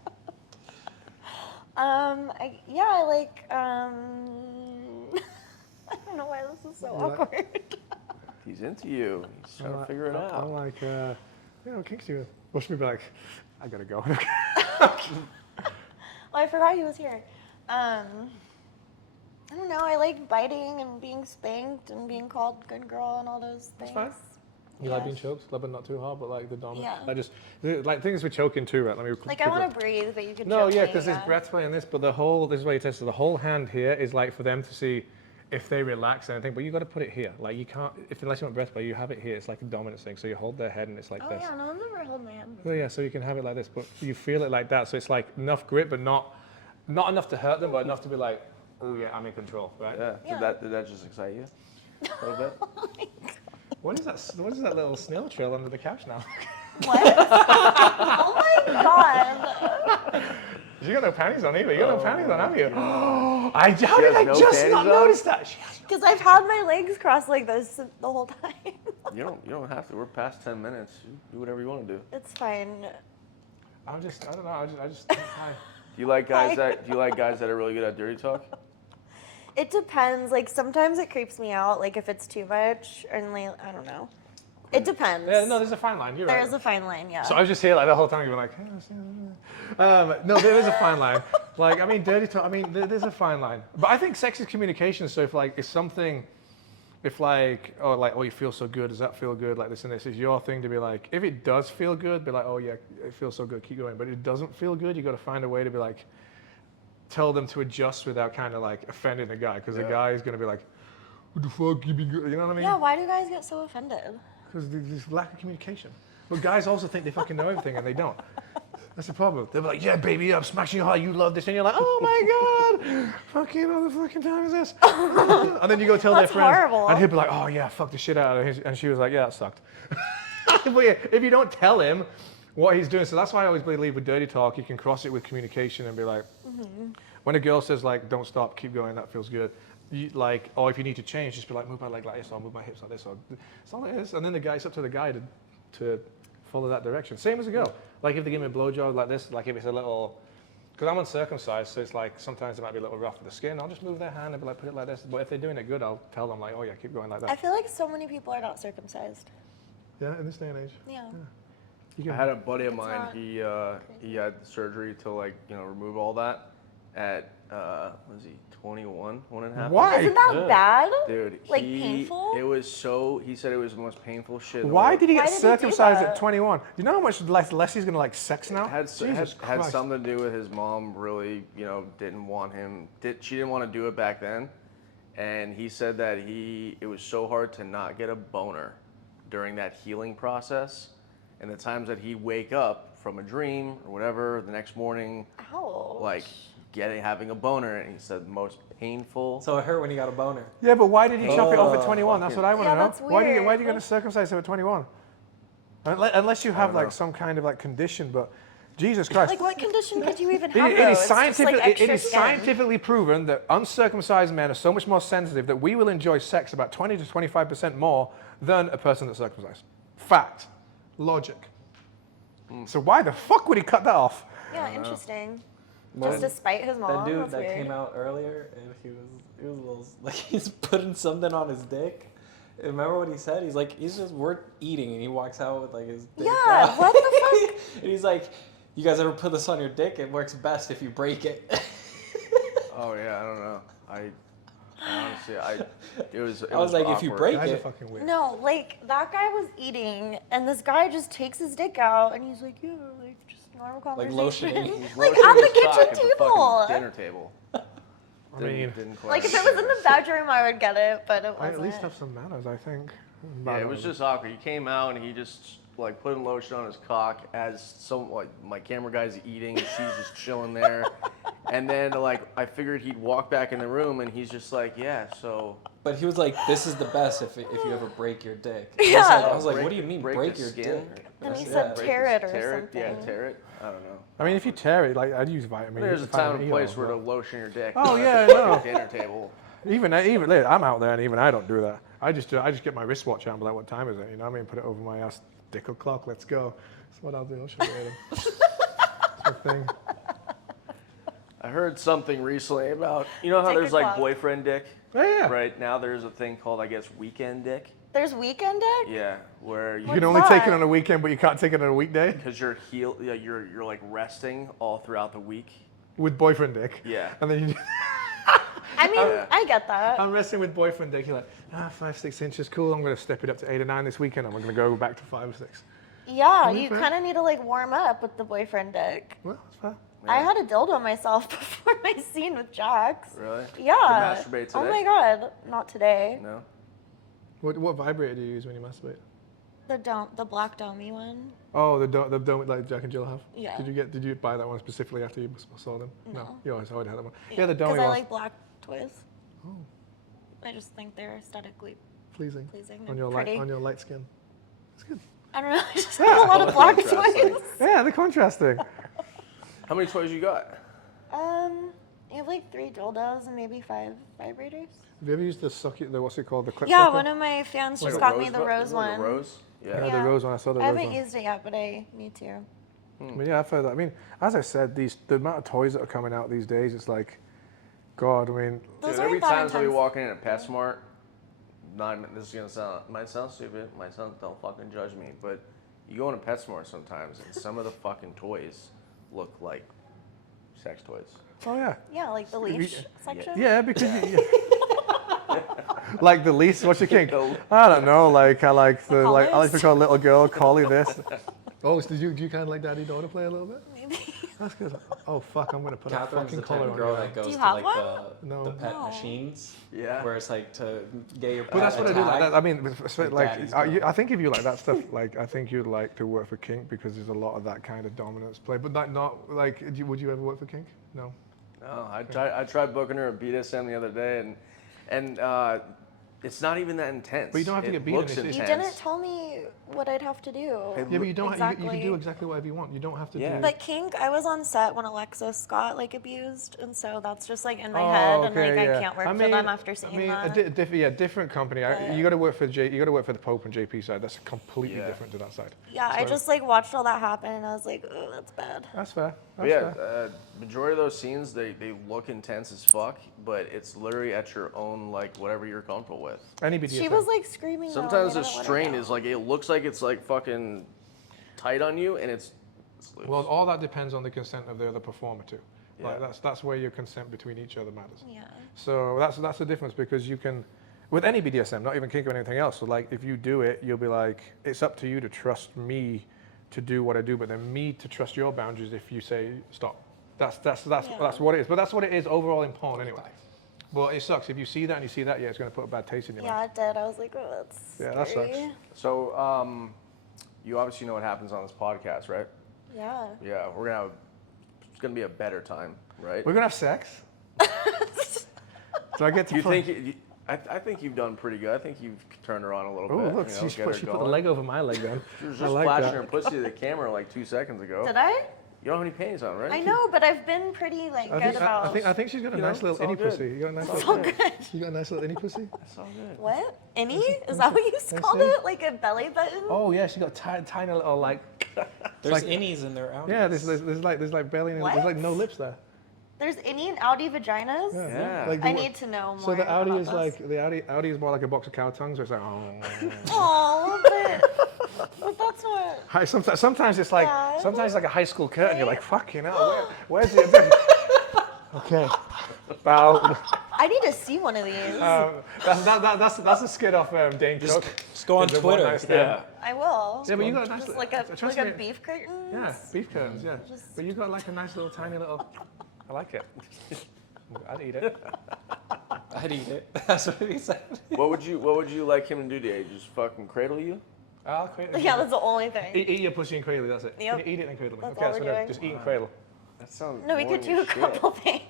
I like, I don't know why this is so You like- awkward. He's into you. He's trying to figure it I'm out. like, kinks do you? Well, she'll be like, I gotta go. Well, I forgot he was here. I don't know. I like biting and being spanked and being called good girl and all those things. That's fine. You like being choked? Like, but not too hard, but like the dominant. Like things with choking too, right? Let me. Like I want to breathe, but you can. No, choke yeah, me, because there's breath play in this, but this is why you test it. The whole hand here is like for them to see if they relax and everything, but you got to put it here. Like you can't, unless you want breath play, you have it here. It's like a dominant thing. So you hold their head and it's like Oh this. yeah, no one's ever held my hand. Oh yeah, so you can have it like this, but you feel it like that. So it's like enough grip, but not enough to hurt them, but enough to be like, oh yeah, I'm in control, right? Yeah. Did that just excite you a little bit? Oh my God. What is that little snail trail under the couch now? What? Oh my God. You got no panties on either. You got no panties on, have you? How did has I no just panties not on? notice that? Because I've had my legs crossed like this the whole time. You don't have to. We're past 10 minutes. You do whatever you want to do. It's fine. I don't know. I just. Do you like guys that are really good at dirty talk? It depends. Like sometimes it creeps me out. Like if it's too much, and like I don't know. It depends. Yeah, no, there's a fine line. You're right. There is a fine line. Yeah. So I was just here like the whole time. You were like, no, there is a fine line. Like I mean, dirty talk. I mean, there's a fine line. But I think sex is communication. So if like it's something, if like oh you feel so good. Does that feel good? Like this and this is your thing to be like. If it does feel good, be like oh yeah, it feels so good. Keep going. But if it doesn't feel good, you got to find a way to be like. Tell them to adjust without kind of like offending the guy, because the guy is going to be like, what the fuck, you know what I mean? Yeah, why do guys get so offended? Because there's lack of communication. But guys also think they fucking know everything, and they don't. That's the problem. They're like, yeah, baby, I'm smashing you hard, you love this, and you're like, oh my God, fucking all the fucking time is this? And then you go tell their friends, horrible. and he'll be like, oh yeah, fuck the shit out of him, and she was like, yeah, that sucked. But yeah, if you don't tell him what he's doing, so that's why I always believe with dirty talk, you can cross it with communication and be like, when a girl says like, don't stop, keep going, that feels good. You, like, or if you need to change, just be like, move my leg like this, or move my hips like this, or that's all it is. And then it's up to the guy to follow that direction. Same as a girl. Like if they give me a blowjob like this, like if it's a little, because I'm uncircumcised, so it's like sometimes it might be a little rough with the skin. I'll just move their hand and be like, put it like this. But if they're doing it good, I'll tell them like, oh yeah, keep going like that. I feel like so many people are not circumcised. Yeah, in this day and age. Yeah. I had a buddy of mine. He had surgery to like remove all that at was he 21, 1.5? Why? Isn't that bad? Dude, Like painful? It was so. He said it was the most painful shit. Why did he get Why did he do circumcised that? at 21? You know how much less he's gonna like sex now? Had Jesus had Christ. something to do with his mom. Really, didn't want him. She didn't want to do it back then, and he said that it was so hard to not get a boner during that healing process, and the times that he'd wake up from a dream or whatever the next morning, Ouch. like having a boner, and he said the most painful. So it hurt when he got a boner. Yeah, but why did he chop it off at 21? That's what I want to Yeah, know. that's Why are you weird. going to circumcise him at 21? Unless you have don't like know. some kind of like condition, but Jesus Christ. Like what condition could you even have? It though? is It's just, like, extra skin. scientifically proven that uncircumcised men are so much more sensitive that we will enjoy sex about 20 to 25% more than a person that's circumcised. Fact. Logic. So why the fuck would he cut that off? Yeah, interesting. Well, Just to spite his mom. That dude That's that weird. came out earlier, and he was a little like he's putting something on his dick. Remember what he said? He's like, we're eating, and he walks out with like his dick Yeah, out. what the fuck? And he's like, you guys ever put this on your dick? It works best if you break it. Oh yeah, I don't know. Honestly, it was. I was like, if you awkward. break Guys are it, fucking weird. No, like that guy was eating, and this guy just takes his dick out, and he's like, yeah, like just normal conversation. lotioning. He was like roasting at the his cock kitchen at the table. fucking dinner table. I mean, Didn't quite Like if it was in the bedroom, I would get it, but it I wasn't. at least have some manners, I think. Yeah, it was just awkward. He came out and he just like putting lotion on his cock as some like my camera guy's eating, and she's just chilling there. And then like I figured he'd walk back in the room and he's just like, yeah, so. but he was like, this is the best if you ever break your dick. Yeah. I was like, Break- what do you mean break break the your skin? dick? And he That's- said yeah. tear it or tear something. Yeah, tear it. I don't know. I mean, if you tear it, like I'd use vitamin. There's a vitamin time and E place oil, where to but- lotion your dick. Oh, not yeah, at the no. fucking dinner table. Even I'm out there, and even I don't do that. I just get my wristwatch out and be like, what time is it? You know what I mean? Put it over my ass, dickle clock. Let's go. That's what I'll do. I'll show you later. That's my thing. I heard something recently about how Dick there's like o'clock. boyfriend dick. Oh, yeah. Right now there's a thing called I guess weekend dick. There's weekend dick? Yeah, where You you can What's only take it that? on a weekend, but you can't take it on a weekday because you're like resting all throughout the week. with boyfriend dick. Yeah. And then you. I mean, Yeah. I get that. I'm wrestling with boyfriend dick. You're like, 5-6 inches, cool. I'm going to step it up to 8 or 9 this weekend. I'm going to go back to 5 or 6. Yeah, Only you fair. kind of need to like warm up with the boyfriend dick. Well, that's fair. I had a dildo myself before my scene with Jax. Really? Yeah. You masturbate Oh today? my god, not today. No. What vibrator do you use when you masturbate? The black domey one. Oh, the dome like Jack and Jill have. Yeah. Did you buy that one specifically after you saw them? No. You always already had that one. Yeah, the dome Because I ones. like black toys. Oh, I just think they're aesthetically pleasing. pleasing On and your pretty. on your light skin. That's good. I don't know. I just have a lot of black Contrasting. toys. Yeah, the contrasting. How many toys you got? I have like 3 dildos and maybe 5 vibrators. Have you ever used the what's it called? The clip Yeah, sucker? one of my fans Like just a got me rose the bu- rose is it like one. a rose? Yeah, Yeah. the Yeah. rose one. I saw the I rose haven't one. used it yet, but I need to. I mean, yeah, I've heard that. I mean, as I said, the amount of toys that are coming out these days, it's like, God, I mean, Those Dude, aren't every that time somebody intense. walking in at PetSmart, this is gonna might sound stupid. My sons don't fucking judge me, but you go into PetSmart sometimes, and some of the fucking toys look like sex toys. oh yeah. Yeah, like the leash section. Yeah, because like the least, what's your kink? No. I don't know. Like I like the I like collars? to call a little girl collie this. Oh, so do you kind of like daddy daughter play a little bit? Maybe. That's good. Oh fuck, I'm gonna put a Catherine's fucking the type collar of on girl you. that goes you to have like one? No. the pet No. machines. Yeah. Where it's like to get your pet But that's what I do. attacked. That, I mean, Daddy's girl. I think if you like that stuff, like I think you'd like to work for kink because there's a lot of that kind of dominance play. But not like, would you ever work for kink? No. No, I tried booking her at BDSM the other day, and it's not even that intense. But you don't have to It get beaten, looks it's- You intense. didn't tell me what I'd have to do. Yeah, but you don't. You can Exactly. do exactly whatever you want. You don't have to Yeah. do. But kink, I was on set when Alexis got like abused, and so that's just like in my Oh, head, and okay, like yeah. I can't work I for mean- them after seeing that. Different company. But- You got to work for you got to work for the Pope and JP side. That's completely Yeah. different to that side. Yeah, I So- just like watched all that happen, and I was like, oh, that's bad. That's fair. But That's yeah, fair. majority of those scenes they look intense as fuck, but it's literally at your own like whatever you're comfortable with. Any BDSM. She was like screaming. though, and Sometimes I the didn't let her strain go. is like it looks like it's like fucking tight on you, and it's loose. Well, all that depends on the consent of the other performer too. Like Yeah. that's where your consent between each other matters. Yeah. So that's the difference because you can, with any BDSM, not even kink or anything else. So like if you do it, you'll be like, it's up to you to trust me to do what I do, but then me to trust your boundaries if you say stop. That's what it is. But that's what it is overall in porn anyway. Well, it sucks if you see that and you see that. Yeah, it's going to put a bad taste in your mouth. Yeah, it did. I was like, oh, that's Yeah, that scary. sucks. So you obviously know what happens on this podcast, right? Yeah. Yeah, it's gonna be a better time, right? We're gonna have sex. Do I get to? You think? I think you've done pretty good. I think you've turned her on a little Oh, bit. look, you know, she get her put the going. leg over my leg then. She was I just like flashing that. her pussy to the camera like 2 seconds ago. Did I? You don't have any panties on, right? I know, but I've been pretty like good about. I think she's got a You know, nice little it's all innie good. pussy. You got a nice It's little. all Oh, good. You got a nice little innie pussy. That's all good. What? Any? Is that what you called see. it? Like a belly button? Oh yeah, she got tiny little like. There's like- innies in there. Yeah, there's like belly and there's like no What? lips there. There's any and outie vaginas? Yeah. Like I the- need to know more. So the Audi about is this. like the Audi is more like a box of cow tongues. Where it's like oh. Aw, but that's what. Hi, sometimes it's like Yeah. sometimes it's like a high school curtain. You're like fucking hell. Where's it? Okay. Bow. I need to see one of these. That's a skit off Dane Cook. Just go on It's a one Twitter. night stand. Yeah. I will. Yeah, but you got a nice Just little- like a trust like a me. beef curtain. Yeah, beef curtains. Yeah, Just- but you got like a nice little tiny little. I like it. I'd eat it. I'd eat it. That's what he said. What would you like him to do today? Just fucking cradle you? I'll cradle you. Yeah, that's the only thing. Eat your pussy and cradle. That's it. Yep. Eat it and cradle me. That's Okay, all so we're no, doing. just eat and cradle. That sounds. No, we could boring do a as shit. couple things.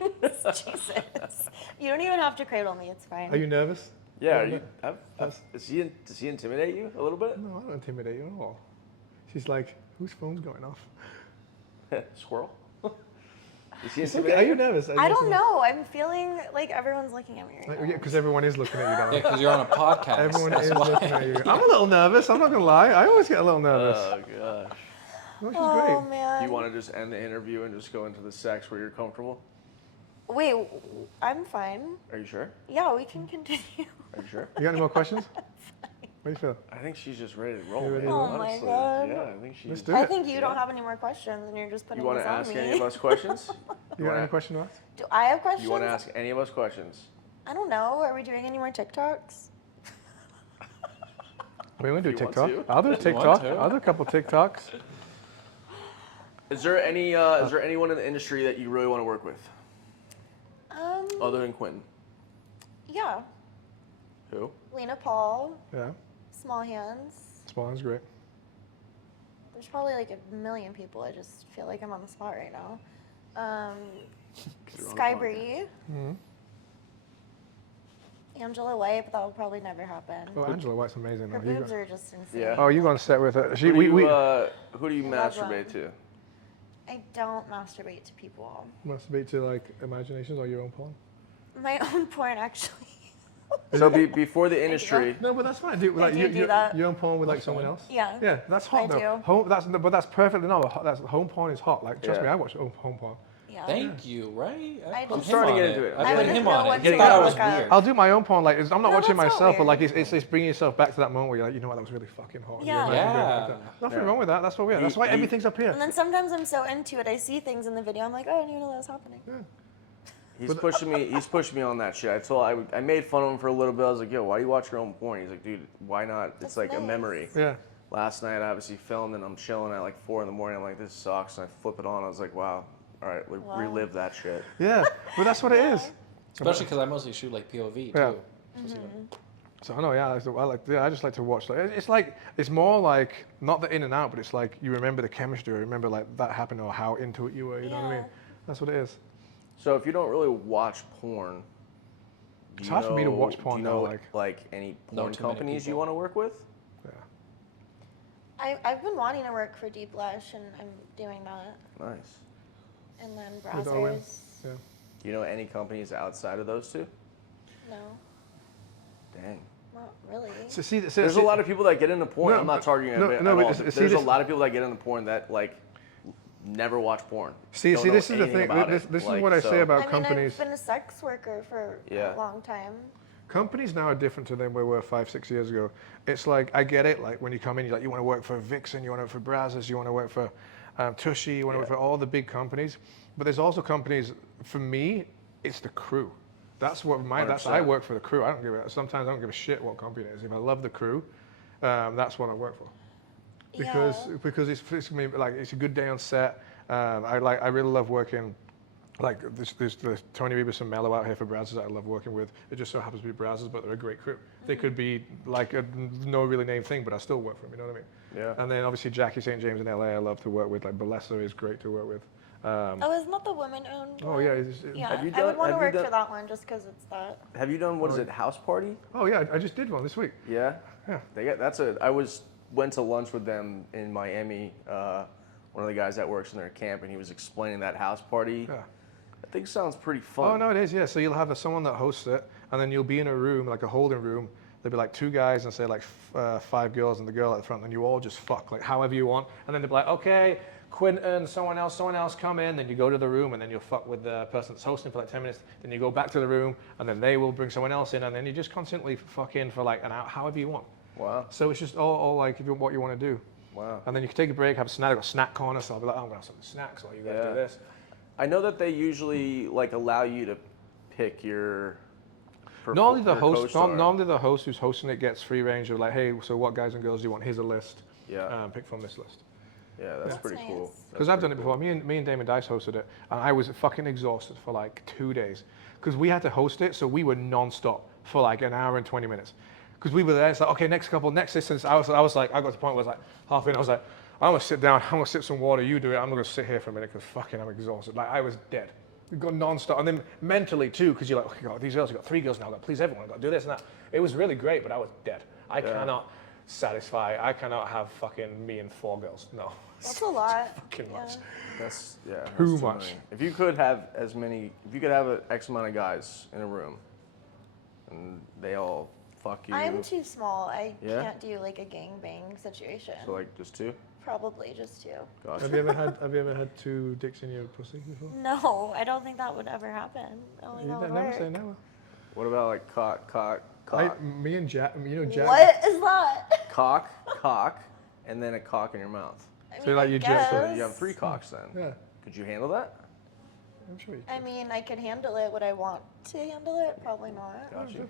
Jesus. You don't even have to cradle me. It's fine. Are you nervous? Yeah. Does he intimidate you a little bit? No, I don't intimidate you at all. She's like, whose phone's going off? Squirrel. Is he It's okay. intimidate Are you you? nervous? I don't know. I'm feeling like everyone's looking at me right now. Yeah, because everyone is looking at you now. Yeah, because you're on a podcast. Everyone That's is why. looking at you. I'm a little nervous. I'm not gonna lie. I always get a little nervous. Oh gosh. Which is Oh great. man. You want to just end the interview and just go into the sex where you're comfortable? Wait, I'm fine. Are you sure? Yeah, we can continue. Are you sure? You got any more questions? What do you feel? I think she's just ready to roll, You ready man. to roll? Oh my honestly. God. Yeah, I think she's. Let's do I it. think you don't Yeah. have any more questions, and you're just putting You want this to on ask me. any of us questions? You got wanna- any question to ask? Do I have questions? You want to ask any of us questions? I don't know. Are we doing any more TikToks? I mean, we do You want TikTok. to? I'll do a You want TikTok. to? I'll do a couple TikToks. Is there anyone in the industry that you really want to work with other than Quinton? Yeah. Who? Lena Paul, Yeah, Small Hands. Spawn's great. There's probably like a million people. I just feel like I'm on the spot right now. You're on the Skybree, Mm-hmm. Angela White, but that will probably never happen. Oh, Angela White's amazing. Her Though. boobs are just insane. Yeah. Oh, you go on set with her. She, Who do you, we who do you I love masturbate them. to? I don't masturbate to people. masturbate to like imaginations or your own porn. My own porn, actually. So before the industry, No, but that's fine. Do like do you, do that. your own porn with like someone else. Yeah. Yeah, that's hot I though. do. Home, but that's perfectly normal. That's home porn is hot. Like trust Yeah. me, I watch home porn. Yeah. Thank you, right? I put just- him starting to on get into it. I I put wouldn't him know on what it. to He thought I look was up. weird. I'll do my own porn. Like I'm not No, watching that's not myself, but like weird. it's bringing yourself back to that moment where you're like, you know what, that was really fucking hot. Yeah. You're imagining Yeah. like that. Nothing Yeah. wrong with that. That's what we are. That's why You- everything's up here. And then sometimes I'm so into it, I see things in the video. I'm like, oh, I didn't even know that was happening. he's pushing me. He's pushing me on that shit. I made fun of him for a little bit. I was like, yo, why do you watch your own porn? He's like, dude, why not? It's That's like a nice. memory. Yeah. Last night I obviously filmed and I'm chilling at like 4 in the morning. I'm like, this sucks. And I flip it on. I was like, wow. All right, Wow. relive that shit. Yeah. But that's what it is. Especially because I mostly shoot like POV too. Yeah. So, So I know, yeah, I just like to watch. Like, it's more like not the in and out, but it's like you remember the chemistry, or remember like that happened, or how into it you were. You know what I mean? Yeah. That's what it is. So if you don't really watch porn, do It's you hard for me to know- watch porn do you now, know, like- any Know porn too many companies you people. want to work with? Yeah. I've been wanting to work for Deep Blush, and I'm doing that. Nice. And then With Owen. browsers. Yeah. Do you know any companies outside of those two? No, Dang. not really. So see, There's a lot of people that get into porn. No, I'm not targeting no, it no, at but all. see, There's a this- lot of people that get into porn that like never watch porn. See, Don't know this is the anything thing. about This it. is Like, what I so- say about I mean, companies. I've been a sex worker for Yeah. a long time. Companies now are different to than we were 5-6 years ago. It's like I get it. Like when you come in, you want to work for Vixen, you want to work for Brazzers, you want to work for Tushy, you want to work for all the big companies. But there's also companies. For me, it's the crew. That's what I 100%. work for the crew. I don't give a, sometimes I don't give a shit what company it is. If I love the crew, that's what I work for. Because it's gonna be like it's a good day on set. I really love working. Like there's Tony Rebus and Mello out here for Brazzers that I love working with. It just so happens to be Brazzers, but they're a great crew. They could be like a no really named thing, but I still work for them. You know what I mean? Yeah. And then obviously Jackie St. James in LA, I love to work with. Like Balessa is great to work with. Oh, isn't that the women-owned Oh one? yeah, Yeah, Have you I would done- want to have you work done- for that one just because it's that. Have you done what is it? House Party? Oh yeah, I just did one this week. Yeah. Yeah. I went to lunch with them in Miami. One of the guys that works in their camp, and he was explaining that House Party. Yeah. I think sounds pretty fun. Oh no, it is. Yeah. So you'll have someone that hosts it, and then you'll be in a room, like a holding room. There'll be like 2 guys and say like 5 girls and the girl at the front, and you all just fuck like however you want. And then they'll be like, okay, Quinton, someone else come in. Then you go to the room, and then you'll fuck with the person that's hosting for like 10 minutes. Then you go back to the room, and then they will bring someone else in, and then you just constantly fuck in for like an hour, however you want. Wow. So it's just all like if you, what you want to do. Wow. And then you can take a break, have a snack, I've got a snack corner, so I'll be like, oh, I'm gonna have some snacks while you guys Yeah. do this. I know that they usually like allow you to pick your. Not only the your host, co-star. not only the host who's hosting it gets free range of like, hey, so what guys and girls do you want? Here's a list. Yeah. Pick from this list. Yeah, that's That's pretty nice. cool. Because I've done it before. Me and Damon Dice hosted it, and I was fucking exhausted for like 2 days. Because we had to host it, so we were non-stop for like an hour and 20 minutes. Because we were there, it's like, okay, next distance. I was like, I got to the point where I was like, half in, I was like, I'm gonna sit down, I'm gonna sip some water, you do it, I'm gonna sit here for a minute, because fucking I'm exhausted. Like, I was dead. We got non-stop, and then mentally too, because you're like, okay, these girls, I've got 3 girls now, I've got to please everyone, I've got to do this and that. It was really great, but I was dead. I cannot I cannot have fucking me and 4 girls. No. That's a lot. Fucking much. That's Too that's much. many. If you could have an X amount of guys in a room, and they all fuck you. I'm too small. I Yeah? can't do like a gangbang situation. So like just 2. Probably just 2. Gotcha. Have you ever had 2 dicks in your pussy before? No, I don't think that would ever happen. I don't think that would Never work. say never. What about like cock, Me and Jack, Jack. What is that? cock, and then a cock in your mouth? I So like I you just- So guess. you have 3 cocks then. Yeah. Could you handle that? I'm sure you I mean, I could handle it. Would I want to handle it? Probably not. Gotcha.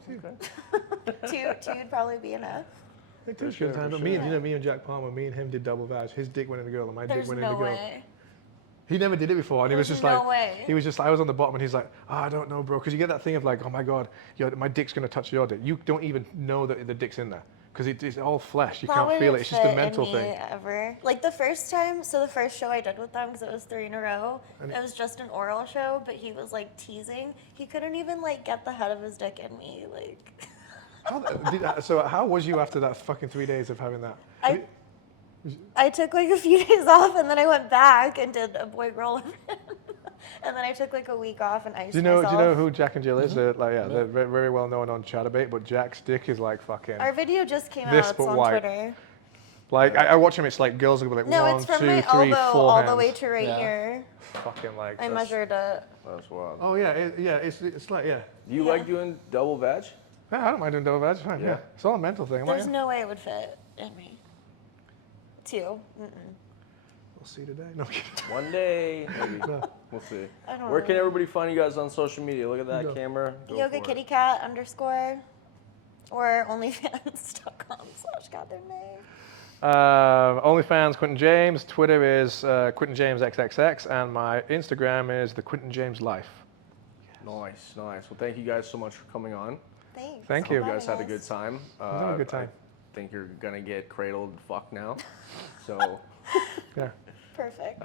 Two would probably be enough. could. Two sure, should for handle. sure. Me and Jack Palmer, me and him did double vag. His dick went in the girl, and my dick There's went in no the girl. way. He never did it before, and he was There's just no like, way. he was just, I was on the bottom, and he's like, oh, I don't know, bro, because you get that thing of like, oh my god, my dick's gonna touch your dick. You don't even know that the dick's in there, because it's all flesh. You That can't feel wouldn't it. It's just a fit in mental me thing. Ever. Like the first time, so the first show I did with them, because it was 3 in a row, And- it was just an oral show, but he was like teasing. He couldn't even like get the head of his dick in me. Like, So how was you after that fucking 3 days of having that? I took like a few days off, and then I went back and did a boy girl with him. And then I took like a week off and iced Do you know myself. who Jack and Jill is? They're like, they're very well known on Chatterbait, but Jack's dick is like fucking. Our video just came This, out. It's but on white. Twitter. Like I watch him, it's like girls will be like No, 1, it's from 2, my 3, elbow 4 all hands. the way to right Yeah. here. Fucking like. I measured it. That's wild. Oh yeah, it's like yeah. You Yeah. like doing double veg? Yeah, I don't mind doing double vag. It's fine. Yeah. Yeah. It's all a mental thing. I'm like, There's yeah, no way it would fit in me. 2. Mm-mm. we'll see today. No, I'm kidding. One day, maybe. No. We'll see. I don't Where know. can everybody find you guys on social media? Look at that Go. camera. Go Yoga for it. Kitty Cat _ or onlyfans.com/Kathryn May. OnlyFans Quinton James. Twitter is Quinton James XXX, and my Instagram is the Quinton James Life. Nice. Well, thank you guys so much for coming on. Thanks. Thank for you. You guys had a having good us. time. had a good time. I think you're gonna get cradled fuck now. So, Yeah. Perfect.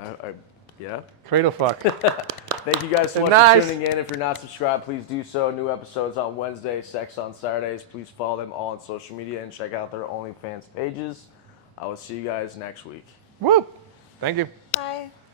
yeah. Cradle fuck. Thank you guys so much Nice. for tuning in. If you're not subscribed, please do so. New episodes on Wednesday, sex on Saturdays. Please follow them all on social media and check out their OnlyFans pages. I will see you guys next week. Woo! Thank you. Bye.